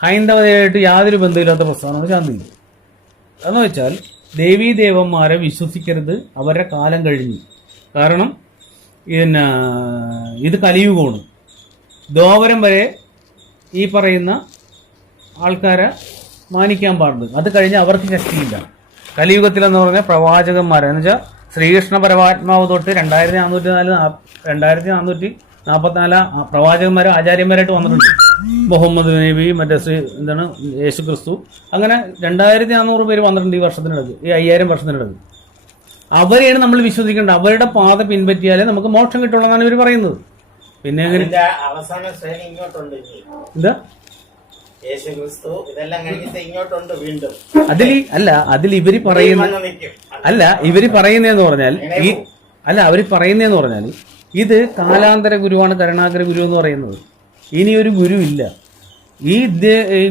ഹൈന്ദവതയായിട്ട് യാതൊരു ബന്ധമില്ലാത്ത പ്രസ്ഥാനമാണ് ശാന്തി. എന്ന് വെച്ചാൽ ദേവീദേവന്മാരെ വിശ്വസിക്കരുത്, അവരുടെ കാലം കഴിഞ്ഞു. കാരണം പിന്നെ ഇത് കലിയുഗമാണ്. ദ്വാപരം വരെ ഈ പറയുന്ന ആൾക്കാരെ മാനിക്കാൻ പാടുള്ളൂ, അത് കഴിഞ്ഞ് അവർക്ക് ശക്തിയില്ല. കലിയുഗത്തിലെന്ന് പറഞ്ഞാൽ പ്രവാചകന്മാരെ എന്ന് വെച്ചാൽ ശ്രീകൃഷ്ണ പരമാത്മാവ് തൊട്ട് 2444 പ്രവാചകന്മാരും ആചാര്യന്മാരായിട്ട് വന്നിട്ടുണ്ട്. മുഹമ്മദ് നബി, മറ്റേ എന്താണ് യേശു ക്രിസ്തു, അങ്ങനെ 2400 പേര് വന്നിട്ടുണ്ട് ഈ വർഷത്തിനിടക്ക്, ഈ 5000 വർഷത്തിനിടക്ക്. അവരെയാണ് നമ്മൾ വിശ്വസിക്കേണ്ടത്. അവരുടെ പാത പിൻപറ്റിയാലേ നമുക്ക് മോക്ഷം കിട്ടുള്ളൂ എന്നാണ് ഇവർ പറയുന്നത്. പിന്നെ അവസാന ശ്രേണി ഇങ്ങോട്ടുണ്ട്, എന്താ ഇതെല്ലാം കഴിഞ്ഞിട്ട് ഇങ്ങോട്ടുണ്ട് വീണ്ടും. അതിൽ ഇവര് പറയുന്ന ഇവര് പറയുന്നതെന്ന് പറഞ്ഞാൽ അവര് പറയുന്നതെന്ന് പറഞ്ഞാൽ ഇത് കാലാന്തര ഗുരുവാണ് കരുണാകര ഗുരു എന്ന് പറയുന്നത്. ഇനി ഒരു ഗുരു ഇല്ല. ഈ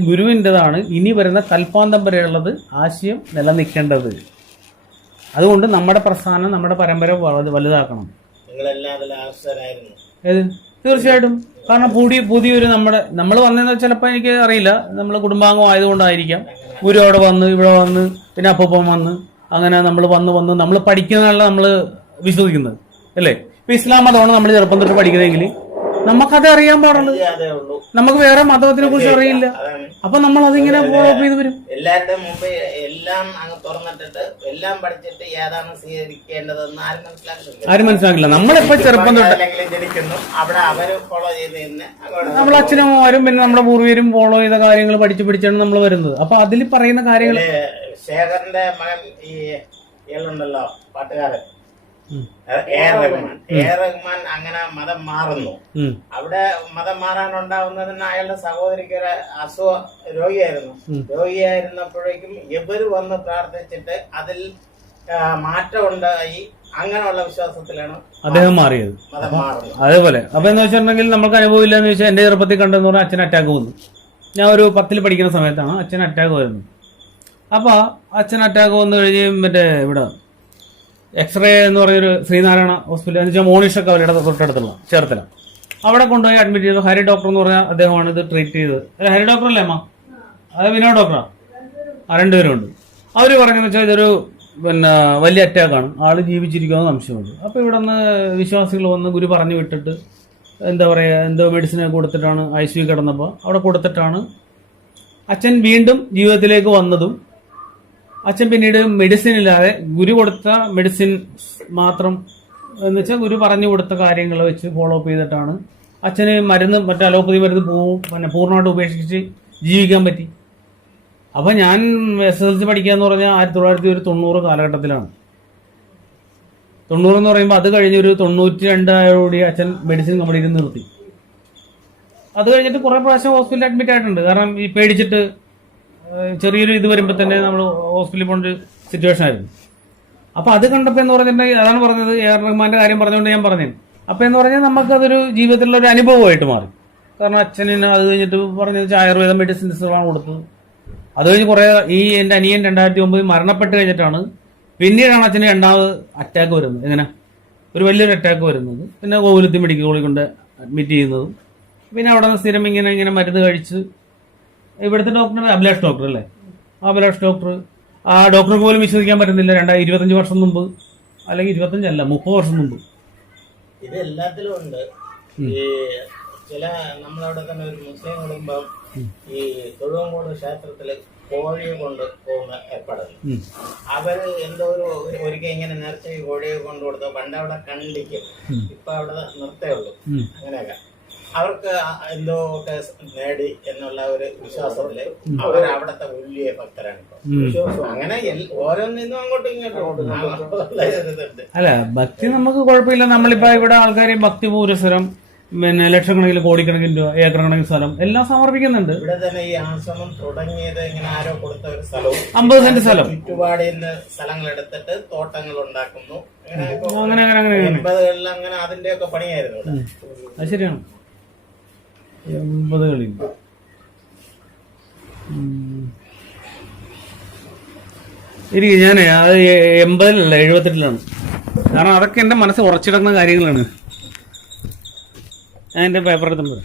ഗുരുവിൻ്റെതാണ് ഇനി വരുന്ന കൽപ്പാന്തം വരെയുള്ളത് ആശയം നിലനിൽക്കേണ്ടത്. അതുകൊണ്ട് നമ്മുടെ പ്രസ്ഥാനം, നമ്മുടെ പരമ്പര വലുതാക്കണം. തീർച്ചയായിട്ടും. കാരണം പുതിയൊരു നമ്മൾ വന്നതെന്ന് ചിലപ്പോൾ എനിക്ക് അറിയില്ല, നമ്മൾ കുടുംബാംഗം ആയതുകൊണ്ടായിരിക്കാം. ഗുരു അവിടെ വന്ന് ഇവിടെ വന്ന് പിന്നെ അപ്പം വന്ന് അങ്ങനെ നമ്മൾ വന്ന് നമ്മൾ പഠിക്കുന്നതല്ല നമ്മൾ വിശ്വസിക്കുന്നത് അല്ലേ. ഇപ്പൊ ഇസ്ലാം മതമാണ് നമ്മൾ ചെറുപ്പം തൊട്ട് പഠിക്കുന്നതെങ്കിൽ നമുക്കത് അറിയാൻ പാടുള്ളൂ. നമുക്ക് വേറെ മതത്തിനെ കുറിച്ച് അറിയില്ല. അപ്പൊ നമ്മൾ അതിങ്ങനെ ഫോളോ അപ്പ് ചെയ്ത് വരും. എല്ലാവരുടെ മുമ്പ് എല്ലാം അങ്ങ് തുറന്നിട്ടിട്ട് എല്ലാം പഠിച്ചിട്ട് ഏതാണ് സ്വീകരിക്കേണ്ടതെന്ന് ആരും മനസ്സിലാക്കില്ല. നമ്മളിപ്പോ ചെറുപ്പം തൊട്ട് ജനിക്കുന്നു, അവിടെ അവര് ഫോളോ ചെയ്ത് തന്നെ നമ്മളെ അച്ഛനമ്മമാരും പിന്നെ നമ്മുടെ പൂർവ്വരും ഫോളോ ചെയ്ത കാര്യങ്ങൾ പഠിച്ചാണ് നമ്മൾ വരുന്നത്. അപ്പൊ അതിൽ പറയുന്ന കാര്യങ്ങൾ ശേഖറിന്റെ മകൻ ഈ ഇയാളുണ്ടല്ലോ പാട്ടുകാരൻ റഹ്മാൻ അങ്ങനെ മതം മാറുന്നു. അവിടെ മതം മാറാനുണ്ടാവുന്നതിന് അയാളുടെ സഹോദരിക്ക് ഒരു രോഗിയായിരുന്നപ്പോഴേക്കും ഇവര് വന്ന് പ്രാർത്ഥിച്ചിട്ട് അതിൽ മാറ്റം ഉണ്ടായി. അങ്ങനെയുള്ള വിശ്വാസത്തിലാണ് അദ്ദേഹം മാറിയത്. മതം മാറുന്നത്. അതേപോലെ അപ്പൊ എന്ന് വെച്ചിട്ടുണ്ടെങ്കിൽ നമുക്ക് അനുഭവം ഇല്ലെന്ന് വെച്ചാൽ എന്റെ ചെറുപ്പത്തിൽ കണ്ടെന്ന് പറഞ്ഞാൽ അച്ഛൻ അറ്റാക്ക് വന്നു. ഞാൻ ഒരു 10ൽ പഠിക്കുന്ന സമയത്താണ് അച്ഛൻ അറ്റാക്ക് വരുന്നത്. അപ്പൊ അച്ഛൻ അറ്റാക്ക് വന്നു കഴിഞ്ഞ് മറ്റേ ഇവിടെ എക്സ്റേ എന്ന് പറയുന്നൊരു ശ്രീനാരായണ ഹോസ്പിറ്റൽ എന്ന് വെച്ചാൽ മോണിഷൊക്കെ അവരുടെ തൊട്ടടുത്തുള്ള ചേർത്തല, അവിടെ കൊണ്ടുപോയി അഡ്മിറ്റ് ചെയ്തു. ഹരി ഡോക്ടർ എന്ന് പറഞ്ഞാൽ അദ്ദേഹമാണ് ഇത് ട്രീറ്റ് ചെയ്തത്. അല്ല, ഹരി ഡോക്ടർ അല്ലേ അമ്മ? അത് വിനോദ് ഡോക്ടറാ. രണ്ടുപേരുണ്ട്. അവര് പറഞ്ഞെന്ന് വെച്ചാൽ ഇതൊരു പിന്നെ വലിയ അറ്റാക്കാണ്, ആള് ജീവിച്ചിരിക്കുമെന്ന് സംശയമുണ്ട്. അപ്പൊ ഇവിടെ നിന്ന് വിശ്വാസികൾ വന്ന് ഗുരു പറഞ്ഞു വിട്ടിട്ട് എന്താ പറയാ എന്തോ മെഡിസിനൊക്കെ കൊടുത്തിട്ടാണ് ICU കിടന്നപ്പോൾ അവിടെ കൊടുത്തിട്ടാണ് അച്ഛൻ വീണ്ടും ജീവിതത്തിലേക്ക് വന്നതും. അച്ഛൻ പിന്നീട് മെഡിസിൻ ഇല്ലാതെ ഗുരു കൊടുത്ത മെഡിസിൻ മാത്രം എന്ന് വെച്ചാൽ ഗുരു പറഞ്ഞു കൊടുത്ത കാര്യങ്ങൾ വെച്ച് ഫോളോ അപ്പ് ചെയ്തിട്ടാണ് അച്ഛന് മറ്റേ അലോപ്പതി മരുന്ന് പിന്നെ പൂർണ്ണമായിട്ട് ഉപേക്ഷിച്ച് ജീവിക്കാൻ പറ്റി. അപ്പൊ ഞാൻ SSLC പഠിക്കാന്ന് പറഞ്ഞാൽ 1990 കാലഘട്ടത്തിലാണ്. 90 എന്ന് പറയുമ്പോൾ അത് കഴിഞ്ഞ് ഒരു 92 അച്ഛൻ മെഡിസിൻ കംപ്ലീറ്റ് നിർത്തി. അത് കഴിഞ്ഞിട്ട് കുറെ പ്രാവശ്യം ഹോസ്പിറ്റലിൽ അഡ്മിറ്റ് ആയിട്ടുണ്ട്. കാരണം ഈ പേടിച്ചിട്ട് ചെറിയൊരു ഇത് വരുമ്പോൾ തന്നെ നമ്മൾ ഹോസ്പിറ്റലിൽ പോകേണ്ട ഒരു സിറ്റുവേഷൻ ആയിരുന്നു. അപ്പൊ അത് കണ്ടപ്പോ എന്ന് പറഞ്ഞിട്ടുണ്ടെങ്കിൽ അതാണ് പറഞ്ഞത്, AR റഹ്മാന്റെ കാര്യം പറഞ്ഞുകൊണ്ട് ഞാൻ പറഞ്ഞു. അപ്പൊ എന്ന് പറഞ്ഞാൽ നമുക്കതൊരു ജീവിതത്തിലുള്ള ഒരു അനുഭവമായിട്ട് മാറി. കാരണം അച്ഛന് അത് കഴിഞ്ഞിട്ട് പറഞ്ഞത് ആയുർവേദ മെഡിസിൻസുകളാണ് കൊടുത്തത്. അത് കഴിഞ്ഞ് കുറെ എന്റെ അനിയൻ 2009 മരണപ്പെട്ട് കഴിഞ്ഞിട്ടാണ് പിന്നീടാണ് അച്ഛന് രണ്ടാമത് അറ്റാക്ക് വരുന്നത്. എങ്ങനെ ഒരു വലിയൊരു അറ്റാക്ക് വരുന്നത്. പിന്നെ കോവിലത്തി മെഡിക്കൽ കോളേജിൽ കൊണ്ട് അഡ്മിറ്റ് ചെയ്യുന്നതും പിന്നെ അവിടെ നിന്ന് സ്ഥിരം ഇങ്ങനെ മരുന്ന് കഴിച്ച് ഇവിടുത്തെ ഡോക്ടർ അഭിലാഷ് ഡോക്ടർ അല്ലേ, അഭിലാഷ് ഡോക്ടർ, ആ ഡോക്ടർക്ക് പോലും വിശ്വസിക്കാൻ പറ്റുന്നില്ല. 25 വർഷം മുമ്പ്, അല്ലെങ്കിൽ 25 അല്ല 30 വർഷം മുമ്പ്. ഇത് എല്ലാത്തിലും ഉണ്ട്. ഈ ചില നമ്മളവിടെ തന്നെ ഒരു മുസ്ലിം കുടുംബം ഈ തൊഴുവങ്കോട് ക്ഷേത്രത്തില് കോഴിയെ കൊണ്ട് പോകുന്ന ഏർപ്പാടുണ്ട്. അവര് എന്തോ ഒരിക്കൽ ഇങ്ങനെ നേർച്ച കോഴിയെ കൊണ്ട് കൊടുത്തു. പണ്ട് അവിടെ കണ്ടിക്കും, ഇപ്പൊ അവിടെ നിർത്തേ ഉള്ളൂ. അങ്ങനെയൊക്കെ അവർക്ക് എന്തോ ഒക്കെ നേടി എന്നുള്ള ഒരു വിശ്വാസത്തില് അവർ അവിടത്തെ വലിയ ഭക്തരാണ്. അങ്ങനെ ഓരോന്നിന്നും അങ്ങോട്ടും ഇങ്ങോട്ടും. അല്ല, ഭക്തി നമുക്ക് കുഴപ്പമില്ല. നമ്മളിപ്പോ ഇവിടെ ആൾക്കാർ ഭക്തി പൂരസ്വരം പിന്നെ ലക്ഷക്കണക്കിന് കോടിക്കണക്കിന് രൂപ, ഏക്കർ കണക്കിന് സ്ഥലം എല്ലാം സമർപ്പിക്കുന്നുണ്ട്. ഇവിടെ തന്നെ ഈ ആശ്രമം തുടങ്ങിയത് ഇങ്ങനെ ആരോ കൊടുത്ത ഒരു സ്ഥലവും 50 സെന്റ് സ്ഥലം ചുറ്റുപാടിൽ നിന്ന് സ്ഥലങ്ങൾ എടുത്തിട്ട് തോട്ടങ്ങൾ ഉണ്ടാക്കുന്നു. അങ്ങനെ 80കളിൽ അങ്ങനെ അതിന്റെയൊക്കെ പണിയായിരുന്നു ഇവിടെ. അത് ശരിയാണ്. 80കളിൽ ഇരിക്കും. ഞാൻ അത് 80-ലല്ല 78-ലാണ്. കാരണം അതൊക്കെ എൻ്റെ മനസ്സ് ഉറച്ചിടുന്ന കാര്യങ്ങളാണ്. ഞാൻ എൻ്റെ പേപ്പർ എടുത്തുമ്പോൾ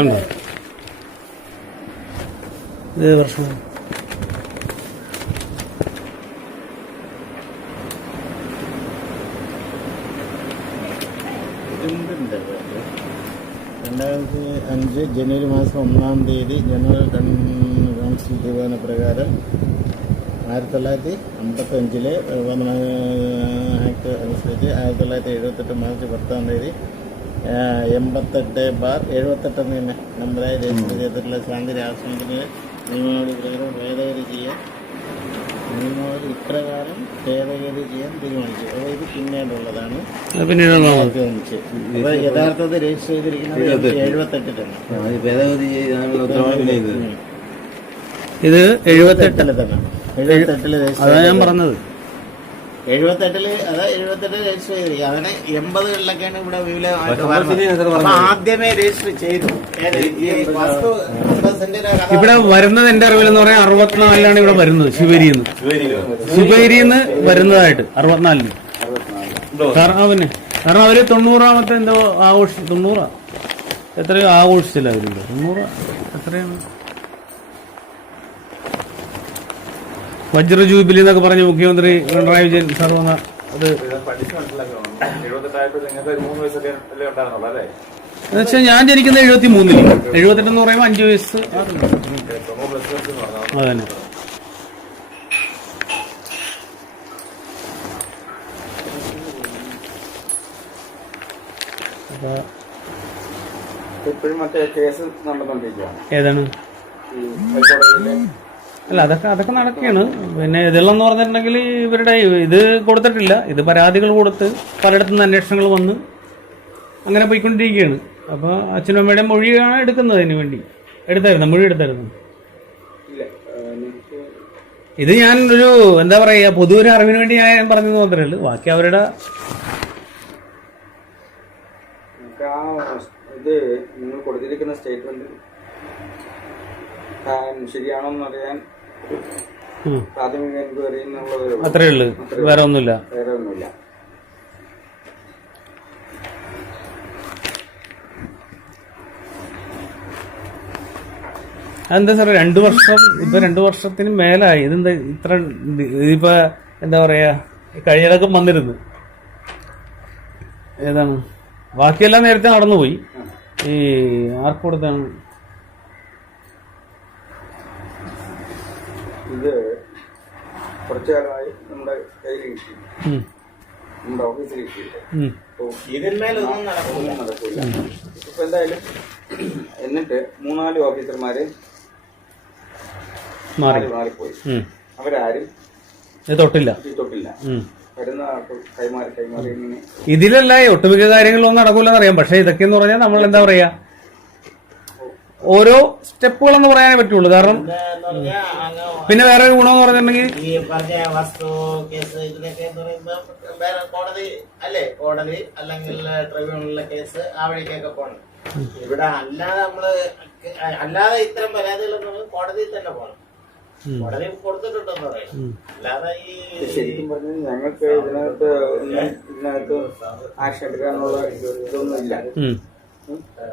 ഉണ്ടോ ഇത് വർഷം അഞ്ച് ജനുവരി മാസം 1-ാം തീയതി ജനറൽ കൗൺസിൽ തീരുമാന പ്രകാരം 1955 ആക്ട് അനുസരിച്ച് 1978 മാർച്ച് 10-ാം തീയതി 88/78 എന്ന് തന്നെ നമ്പറായി രജിസ്റ്റർ ചെയ്തിട്ടുള്ള ശാന്തി ആശ്രമത്തിന് നിയമാവലി പ്രകാരം ഭേദഗതി ചെയ്യാൻ ഇപ്രകാരം ഭേദഗതി ചെയ്യാൻ തീരുമാനിച്ചു. അപ്പോൾ ഇത് പിന്നീടുള്ളതാണ്. അപ്പോൾ യഥാർത്ഥത്തിൽ രജിസ്റ്റർ ചെയ്തിരിക്കുന്നത് 78-ലാണ്. ഇത് 78-ല് തന്നെ 78-ല് രജിസ്റ്റർ ഞാൻ പറഞ്ഞത് 78-ല് രജിസ്റ്റർ ചെയ്തിരിക്കുക. അങ്ങനെ 80കളിലൊക്കെയാണ് ഇവിടെ വിവിധ ആദ്യമേ രജിസ്റ്റർ ചെയ്തു. ഇവിടെ വരുന്നത് എന്റെ അറിവിലെന്ന് പറയാൻ 64-ലാണ് ഇവിടെ വരുന്നത്. ശിവേരിന്ന് വരുന്നതായിട്ട് 64-ന്. കാരണം അവര് 90-ാമത്തെ എന്തോ 90 എത്രയോ ആഘോഷിച്ചില്ല അവരിവിടെ. 90 എത്രയാണ് വജ്ര ജൂബിലി എന്നൊക്കെ പറഞ്ഞ മുഖ്യമന്ത്രി പിണറായി വിജയൻ സാർ വന്ന അത് എന്നുവെച്ചാൽ ഞാൻ ജനിക്കുന്നത് 73-ല്. 78 എന്ന് പറയുമ്പോൾ 5 വയസ്സ്. അതന്നെ. ഇപ്പോഴും മറ്റേ കേസ് നടന്നുകൊണ്ടിരിക്കുകയാണ്. ഏതാണ്? അല്ല അതൊക്കെ നടക്കുകയാണ്. പിന്നെ ഇതിലെന്ന് പറഞ്ഞിട്ടുണ്ടെങ്കിൽ ഇവരുടെ ഇത് കൊടുത്തിട്ടില്ല. ഇത് പരാതികൾ കൊടുത്ത് പലയിടത്തു നിന്ന് അന്വേഷണങ്ങൾ വന്ന് അങ്ങനെ പോയിക്കൊണ്ടിരിക്കുകയാണ്. അപ്പോൾ അച്ഛനും അമ്മയുടെ മൊഴിയാണ് എടുക്കുന്നത്. അതിന് വേണ്ടി മൊഴി എടുത്തായിരുന്നു. ഇത് ഞാൻ ഒരു എന്താ പറയുക പൊതുവൊരു അറിവിന് വേണ്ടി ഞാൻ പറഞ്ഞു മാത്രമേ ഉള്ളൂ. ബാക്കി അവരുടെ ഇത് നിങ്ങൾ കൊടുത്തിരിക്കുന്ന സ്റ്റേറ്റ്മെന്റ് ശരിയാണോന്ന് അറിയാൻ പ്രാഥമിക എൻക്വയറി എന്നുള്ളത് അത്രേ ഉള്ളൂ. വേറെ ഒന്നുമില്ല. അതെന്താ സാറേ 2 വർഷം ഇപ്പൊ 2 വർഷത്തിന് മേലായി. ഇതെന്താ ഇത്ര ഇതിപ്പോ എന്താ പറയാ കഴിഞ്ഞതൊക്കെ വന്നിരുന്നു. ഏതാണ് ബാക്കിയെല്ലാം നേരത്തെ നടന്നുപോയി. ഈ ആർക്ക് കൊടുത്താണ് ഇത് കുറച്ചു കാലമായി നമ്മുടെ കയ്യിൽ കിട്ടി, നമ്മുടെ ഓഫീസിൽ കിട്ടിയില്ല. ഇതിന്മേലൊന്നും നടക്കില്ല. ഇപ്പൊ എന്തായാലും എന്നിട്ട് 3-4 ഓഫീസർമാര് മാറിപ്പോയി. അവരാരും തൊട്ടില്ല. വരുന്ന കൈമാറി ഇങ്ങനെ ഇതിലല്ല ഒട്ടുമിക്ക കാര്യങ്ങളൊന്നും നടക്കൂലെന്ന് അറിയാം. പക്ഷെ ഇതൊക്കെയെന്ന് പറഞ്ഞാൽ നമ്മൾ എന്താ പറയാ ഓരോ സ്റ്റെപ്പുകളെന്ന് പറയാനേ പറ്റുള്ളൂ. കാരണം പിന്നെ വേറെ ഒരു ഗുണമെന്ന് പറഞ്ഞിട്ടുണ്ടെങ്കിൽ ഈ പറഞ്ഞ വസ്തു കേസ് ഇതിനൊക്കെ എന്ന് പറയുമ്പോൾ വേറെ കോടതി അല്ലെങ്കിൽ ട്രിബ്യൂണലിലെ കേസ് ആ വഴിക്കൊക്കെ പോകണം. ഇവിടെ അല്ലാതെ ഇത്തരം പരാതികളൊന്നും കോടതിയിൽ തന്നെ പോകണം. കോടതി കൊടുത്തിട്ടുണ്ടെന്ന് പറയും. അല്ലാതെ ഈ ശരിക്കും പറഞ്ഞാൽ ഞങ്ങൾക്ക് ഇതിനകത്ത് ആക്ഷൻ എടുക്കാനുള്ള ഇതൊന്നും ഇല്ല.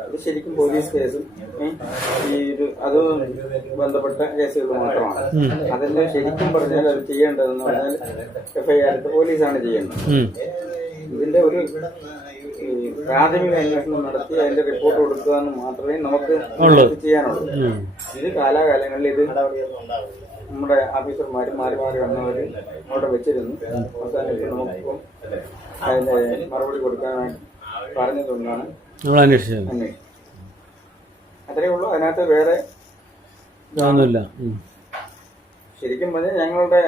ഇത് ശരിക്കും പോലീസ് കേസും അത് ബന്ധപ്പെട്ട കേസുകൾ മാത്രമാണ്. അതിന്റെ ശരിക്കും പറഞ്ഞാൽ അത് ചെയ്യേണ്ടതെന്ന് പറഞ്ഞാൽ FIR പോലീസാണ് ചെയ്യേണ്ടത്. ഇതിന്റെ ഒരു പ്രാഥമിക അന്വേഷണം നടത്തി അതിന്റെ റിപ്പോർട്ട് കൊടുക്കുക എന്ന് മാത്രമേ നമുക്ക് ചെയ്യാനുള്ളൂ. ഇത് കാലാകാലങ്ങളിൽ ഇത് നമ്മുടെ ഓഫീസർമാർ മാറി വന്നവര് അവിടെ വെച്ചിരുന്നു. അവസാനം നമുക്കിപ്പം അതിന്റെ മറുപടി കൊടുക്കാനായിട്ട് പറഞ്ഞതുകൊണ്ടാണ് നമ്മൾ അന്വേഷിച്ചത്. അന്വേഷിച്ചത്. അത്രേ ഉള്ളൂ. അതിനകത്ത് വേറെ ഒന്നുമില്ല. ശരിക്കും പറഞ്ഞാൽ ഞങ്ങളുടെ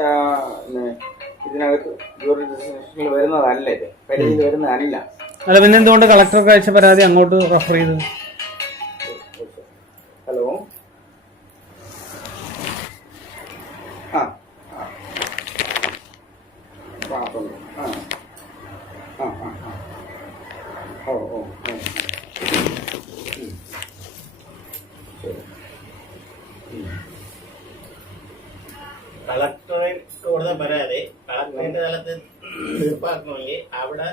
ഇതിനകത്ത് ജൂറിസ്ഡിക്ഷനിൽ വരുന്നതല്ല, ഇത് പരിധിയിൽ വരുന്നതല്ല. അല്ല, പിന്നെ എന്തുകൊണ്ട് കളക്ടർക്ക് അയച്ച പരാതി അങ്ങോട്ട് റെഫർ ചെയ്തത്? ഹലോ, ആ ഓ ഓ കളക്ടറേറ്റ് കൊടുത്ത പരാതി കളക്ടറേറ്റ് തലത്തിൽ തീർപ്പാക്കണമെങ്കിൽ അവിടെ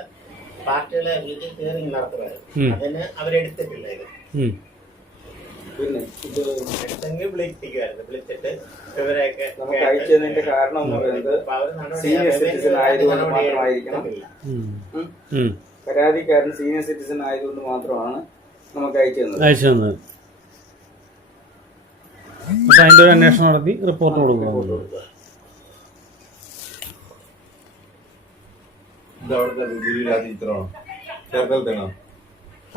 പാർട്ടികളെ വിളിച്ച് ഹിയറിംഗ് നടത്തുമായിരുന്നു. അതിന് അവരെടുത്തിട്ടില്ല. ഇത് പിന്നെ ഇത് എടുത്തെങ്കിൽ വിളിച്ചിട്ട് ഇവരെയൊക്കെ നമുക്ക് അയച്ചതിന്റെ കാരണം എന്ന് പറയുന്നത് സീനിയർ സിറ്റിസൺ ആയതുകൊണ്ട് മാത്രമായിരിക്കണം. പരാതിക്കാരൻ സീനിയർ സിറ്റിസൺ ആയതുകൊണ്ട് മാത്രമാണ് നമുക്ക് അയച്ചു തന്നത്. അപ്പൊ അതിന്റെ ഒരു അന്വേഷണം നടത്തി റിപ്പോർട്ട് കൊടുക്കുക.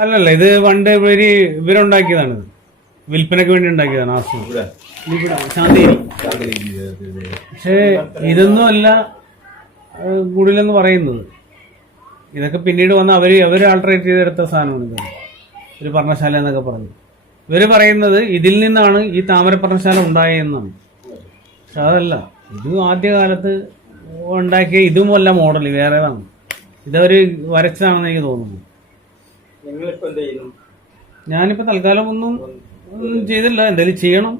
അല്ലല്ല, ഇത് പണ്ട് ഇവരുണ്ടാക്കിയതാണ്. വിൽപ്പനക്ക് വേണ്ടി ഉണ്ടാക്കിയതാണ് ശാന്തേരി. പക്ഷേ ഇതൊന്നും അല്ല ഗുഡിലെന്ന് പറയുന്നത്. ഇതൊക്കെ പിന്നീട് വന്ന് അവര് ആൾട്ടറേറ്റ് ചെയ്തെടുത്ത സാധനമാണ്. ഇത് ഒരു പർണശാല എന്നൊക്കെ പറഞ്ഞു. ഇവര് പറയുന്നത് ഇതിൽ നിന്നാണ് ഈ താമര പർണശാല ഉണ്ടായെന്നാണ്. പക്ഷെ അതല്ല, ഇത് ആദ്യകാലത്ത് ഉണ്ടാക്കിയ ഇതുമല്ല മോഡൽ, വേറേതാണ്. ഇതവര് വരച്ചതാണെന്ന് എനിക്ക് തോന്നുന്നു. ഞാനിപ്പോ തൽക്കാലം ഒന്നും ചെയ്തില്ല, എന്തെങ്കിലും ചെയ്യണം.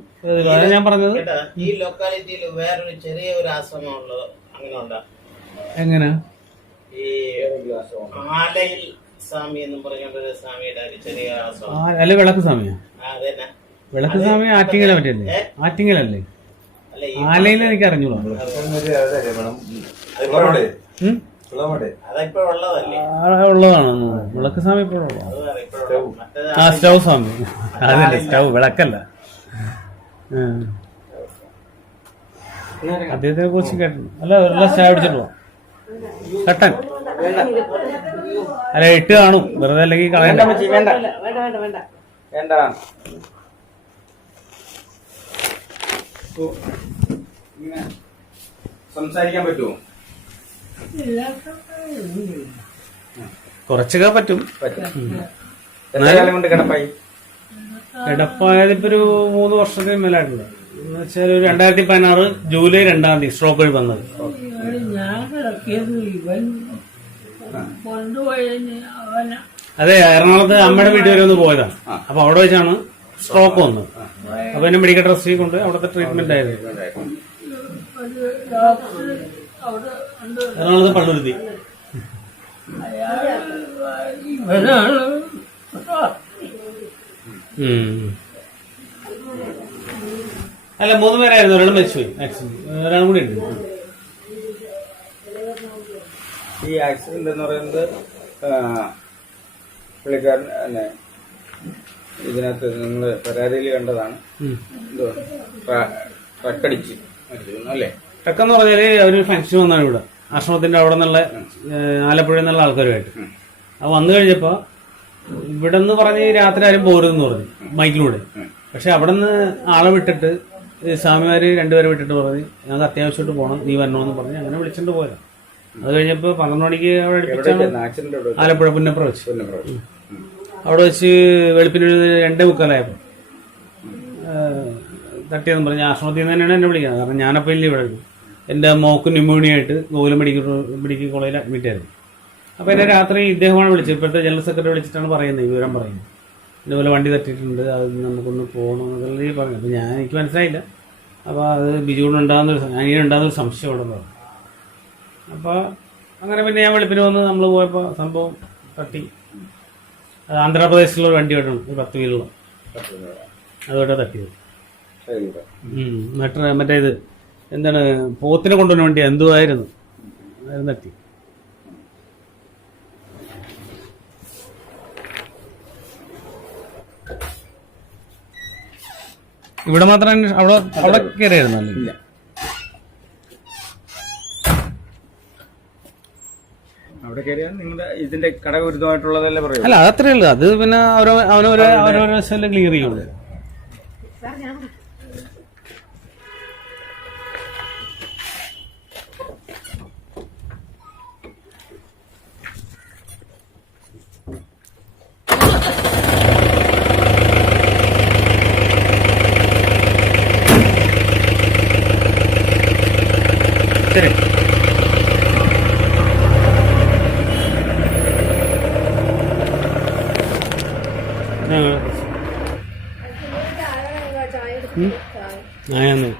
ഞാൻ പറഞ്ഞത് ഈ ലൊക്കാലിറ്റിയിൽ വേറൊരു ചെറിയ ഒരു ആശ്രമം ഉള്ളത് അങ്ങനെ ഉണ്ടാ. എങ്ങനെ? ഈ ആലയിൽ സ്വാമി എന്നും പറഞ്ഞൊരു സ്വാമിയുടെ ഒരു ചെറിയ ആശ്രമം. അല്ല, വിളക്ക് സ്വാമിയാ? അതന്നെ. വിളക്ക് സ്വാമി ആറ്റിങ്ങല പറ്റല്ലേ? ആറ്റിങ്ങലല്ലേ? ആലയിൽ എനിക്ക് അറിഞ്ഞൂടാ. ഉള്ളതാണ് വിളക്ക് സ്വാമി. ഇപ്പോഴുള്ള സ്റ്റൗ സ്വാമി അതല്ലേ? സ്റ്റൗ വിളക്കല്ല. അദ്ദേഹത്തിനെ കുറിച്ച് കേട്ടിട്ടുണ്ട്. അല്ല, ഒരു ചായ അടിച്ചിട്ട് പോവാം. കട്ടൻ അല്ല, ഇട്ട് കാണും വെറുതെ, അല്ലെങ്കിൽ കളയണ്ട. വേണ്ട. സംസാരിക്കാൻ പറ്റുമോ? കുറച്ചൊക്കെ പറ്റും. കിടപ്പായത് ഇപ്പൊ ഒരു 3 വർഷത്തിന് മേലായിട്ടില്ല. എന്ന് വെച്ചാൽ 2016 ജൂലൈ 2 സ്ട്രോക്ക് വഴി വന്നത്. അതെ, എറണാകുളത്ത് അമ്മയുടെ വീട്ടിൽ വരെ ഒന്ന് പോയതാണ്. അപ്പൊ അവിടെ വെച്ചാണ് സ്ട്രോക്ക് വന്നത്. അപ്പൊ എന്നെ മെഡിക്കൽ ട്രസ്റ്റിൽ കൊണ്ട് അവിടുത്തെ ട്രീറ്റ്മെന്റ് ആയിരുന്നു. എറണാകുളത്ത് പള്ളുരുത്തി. അല്ല, 3 പേരായിരുന്നു. ഒരാൾ മരിച്ചുപോയി ആക്സിഡന്റ്. ഒരാളും കൂടി ഉണ്ട്. ഈ ആക്സിഡന്റ് എന്ന് പറയുന്നത് പുള്ളിക്കാരൻ തന്നെ ഇതിനകത്ത് നിങ്ങൾ പരാതിയിൽ കണ്ടതാണ്. ട്രക്കടിച്ച് അല്ലേ? ട്രക്കെന്ന് പറഞ്ഞാല് അവര് ഫംഗ്ഷൻ വന്നാണ് ഇവിടെ ആശ്രമത്തിന്റെ അവിടെ നിന്നുള്ള ആലപ്പുഴയിൽ നിന്നുള്ള ആൾക്കാരുമായിട്ട്. അത് വന്നു കഴിഞ്ഞപ്പോ ഇവിടെ നിന്ന് പറഞ്ഞ് രാത്രി ആരും പോരുതെന്ന് പറഞ്ഞു മൈക്കിലൂടെ. പക്ഷെ അവിടെ നിന്ന് ആളെ വിട്ടിട്ട് സ്വാമിമാര് 2 പേരെ വിട്ടിട്ട് പറഞ്ഞ് ഞങ്ങൾക്ക് അത്യാവശ്യമായിട്ട് പോകണം, നീ വരണമെന്ന് പറഞ്ഞ് അങ്ങനെ വിളിച്ചിട്ട് പോയതാണ്. അത് കഴിഞ്ഞപ്പോ 12 മണിക്ക് അവിടെ അടുപ്പിച്ചാണ് ആലപ്പുഴ പുന്നപ്ര വെച്ച്. അവിടെ വെച്ച് വെളുപ്പിന് 2:45 തട്ടിയെന്ന് പറഞ്ഞ് ആശ്രമത്തിൽ നിന്ന് തന്നെയാണ് എന്നെ വിളിക്കുന്നത്. കാരണം ഞാനപ്പോൾ ഇല്ല ഇവിടെ. എൻ്റെ മോക്ക് ന്യൂമോണിയ ആയിട്ട് ഗോകുലം മെഡിക്കൽ കോളേജിൽ അഡ്മിറ്റ് ആയിരുന്നു. അപ്പോൾ എന്നെ രാത്രി ഇദ്ദേഹമാണ് വിളിച്ചത്. ഇപ്പോഴത്തെ ജനറൽ സെക്രട്ടറി വിളിച്ചിട്ടാണ് പറയുന്നത്, ഈ വിവരം പറയുന്നത്. ഇതുപോലെ വണ്ടി തട്ടിയിട്ടുണ്ട്, അത് നമുക്കൊന്ന് പോകണം എന്നൊക്കെ പറഞ്ഞു. അപ്പോൾ എനിക്ക് മനസ്സിലായില്ല. അപ്പോൾ അത് അനിയനുണ്ടാകുന്നൊരു സംശയം ഉണ്ടെന്ന് പറഞ്ഞു. അപ്പോൾ അങ്ങനെ പിന്നെ ഞാൻ വെളുപ്പിന് വന്ന് നമ്മൾ പോയപ്പോൾ സംഭവം തട്ടി. ആന്ധ്രാപ്രദേശിലുള്ള ഒരു വണ്ടിയായിട്ടാണ്, ഒരു 10 വീലുള്ള അതുകൊണ്ടാണ് തട്ടിയത്. മറ്റേ ഇത് എന്താണ്, പോത്തിനെ കൊണ്ടുവന്ന വണ്ടി എന്തോ ആയിരുന്നു, തട്ടി. ഇവിടെ മാത്രം അവിടെ കയറിയായിരുന്നല്ലേ? അവിടെ അവിടെ കയറിയാൽ നിങ്ങളുടെ ഇതിന്റെ ഘടകവിരുദ്ധമായിട്ടുള്ളതല്ലേ പറയൂ. അല്ല അതത്രേ ഉള്ളൂ. അത് പിന്നെ അവനവരെ ക്ലിയർ ചെയ്യുള്ളൂ. ശരി. ആയാന്ന്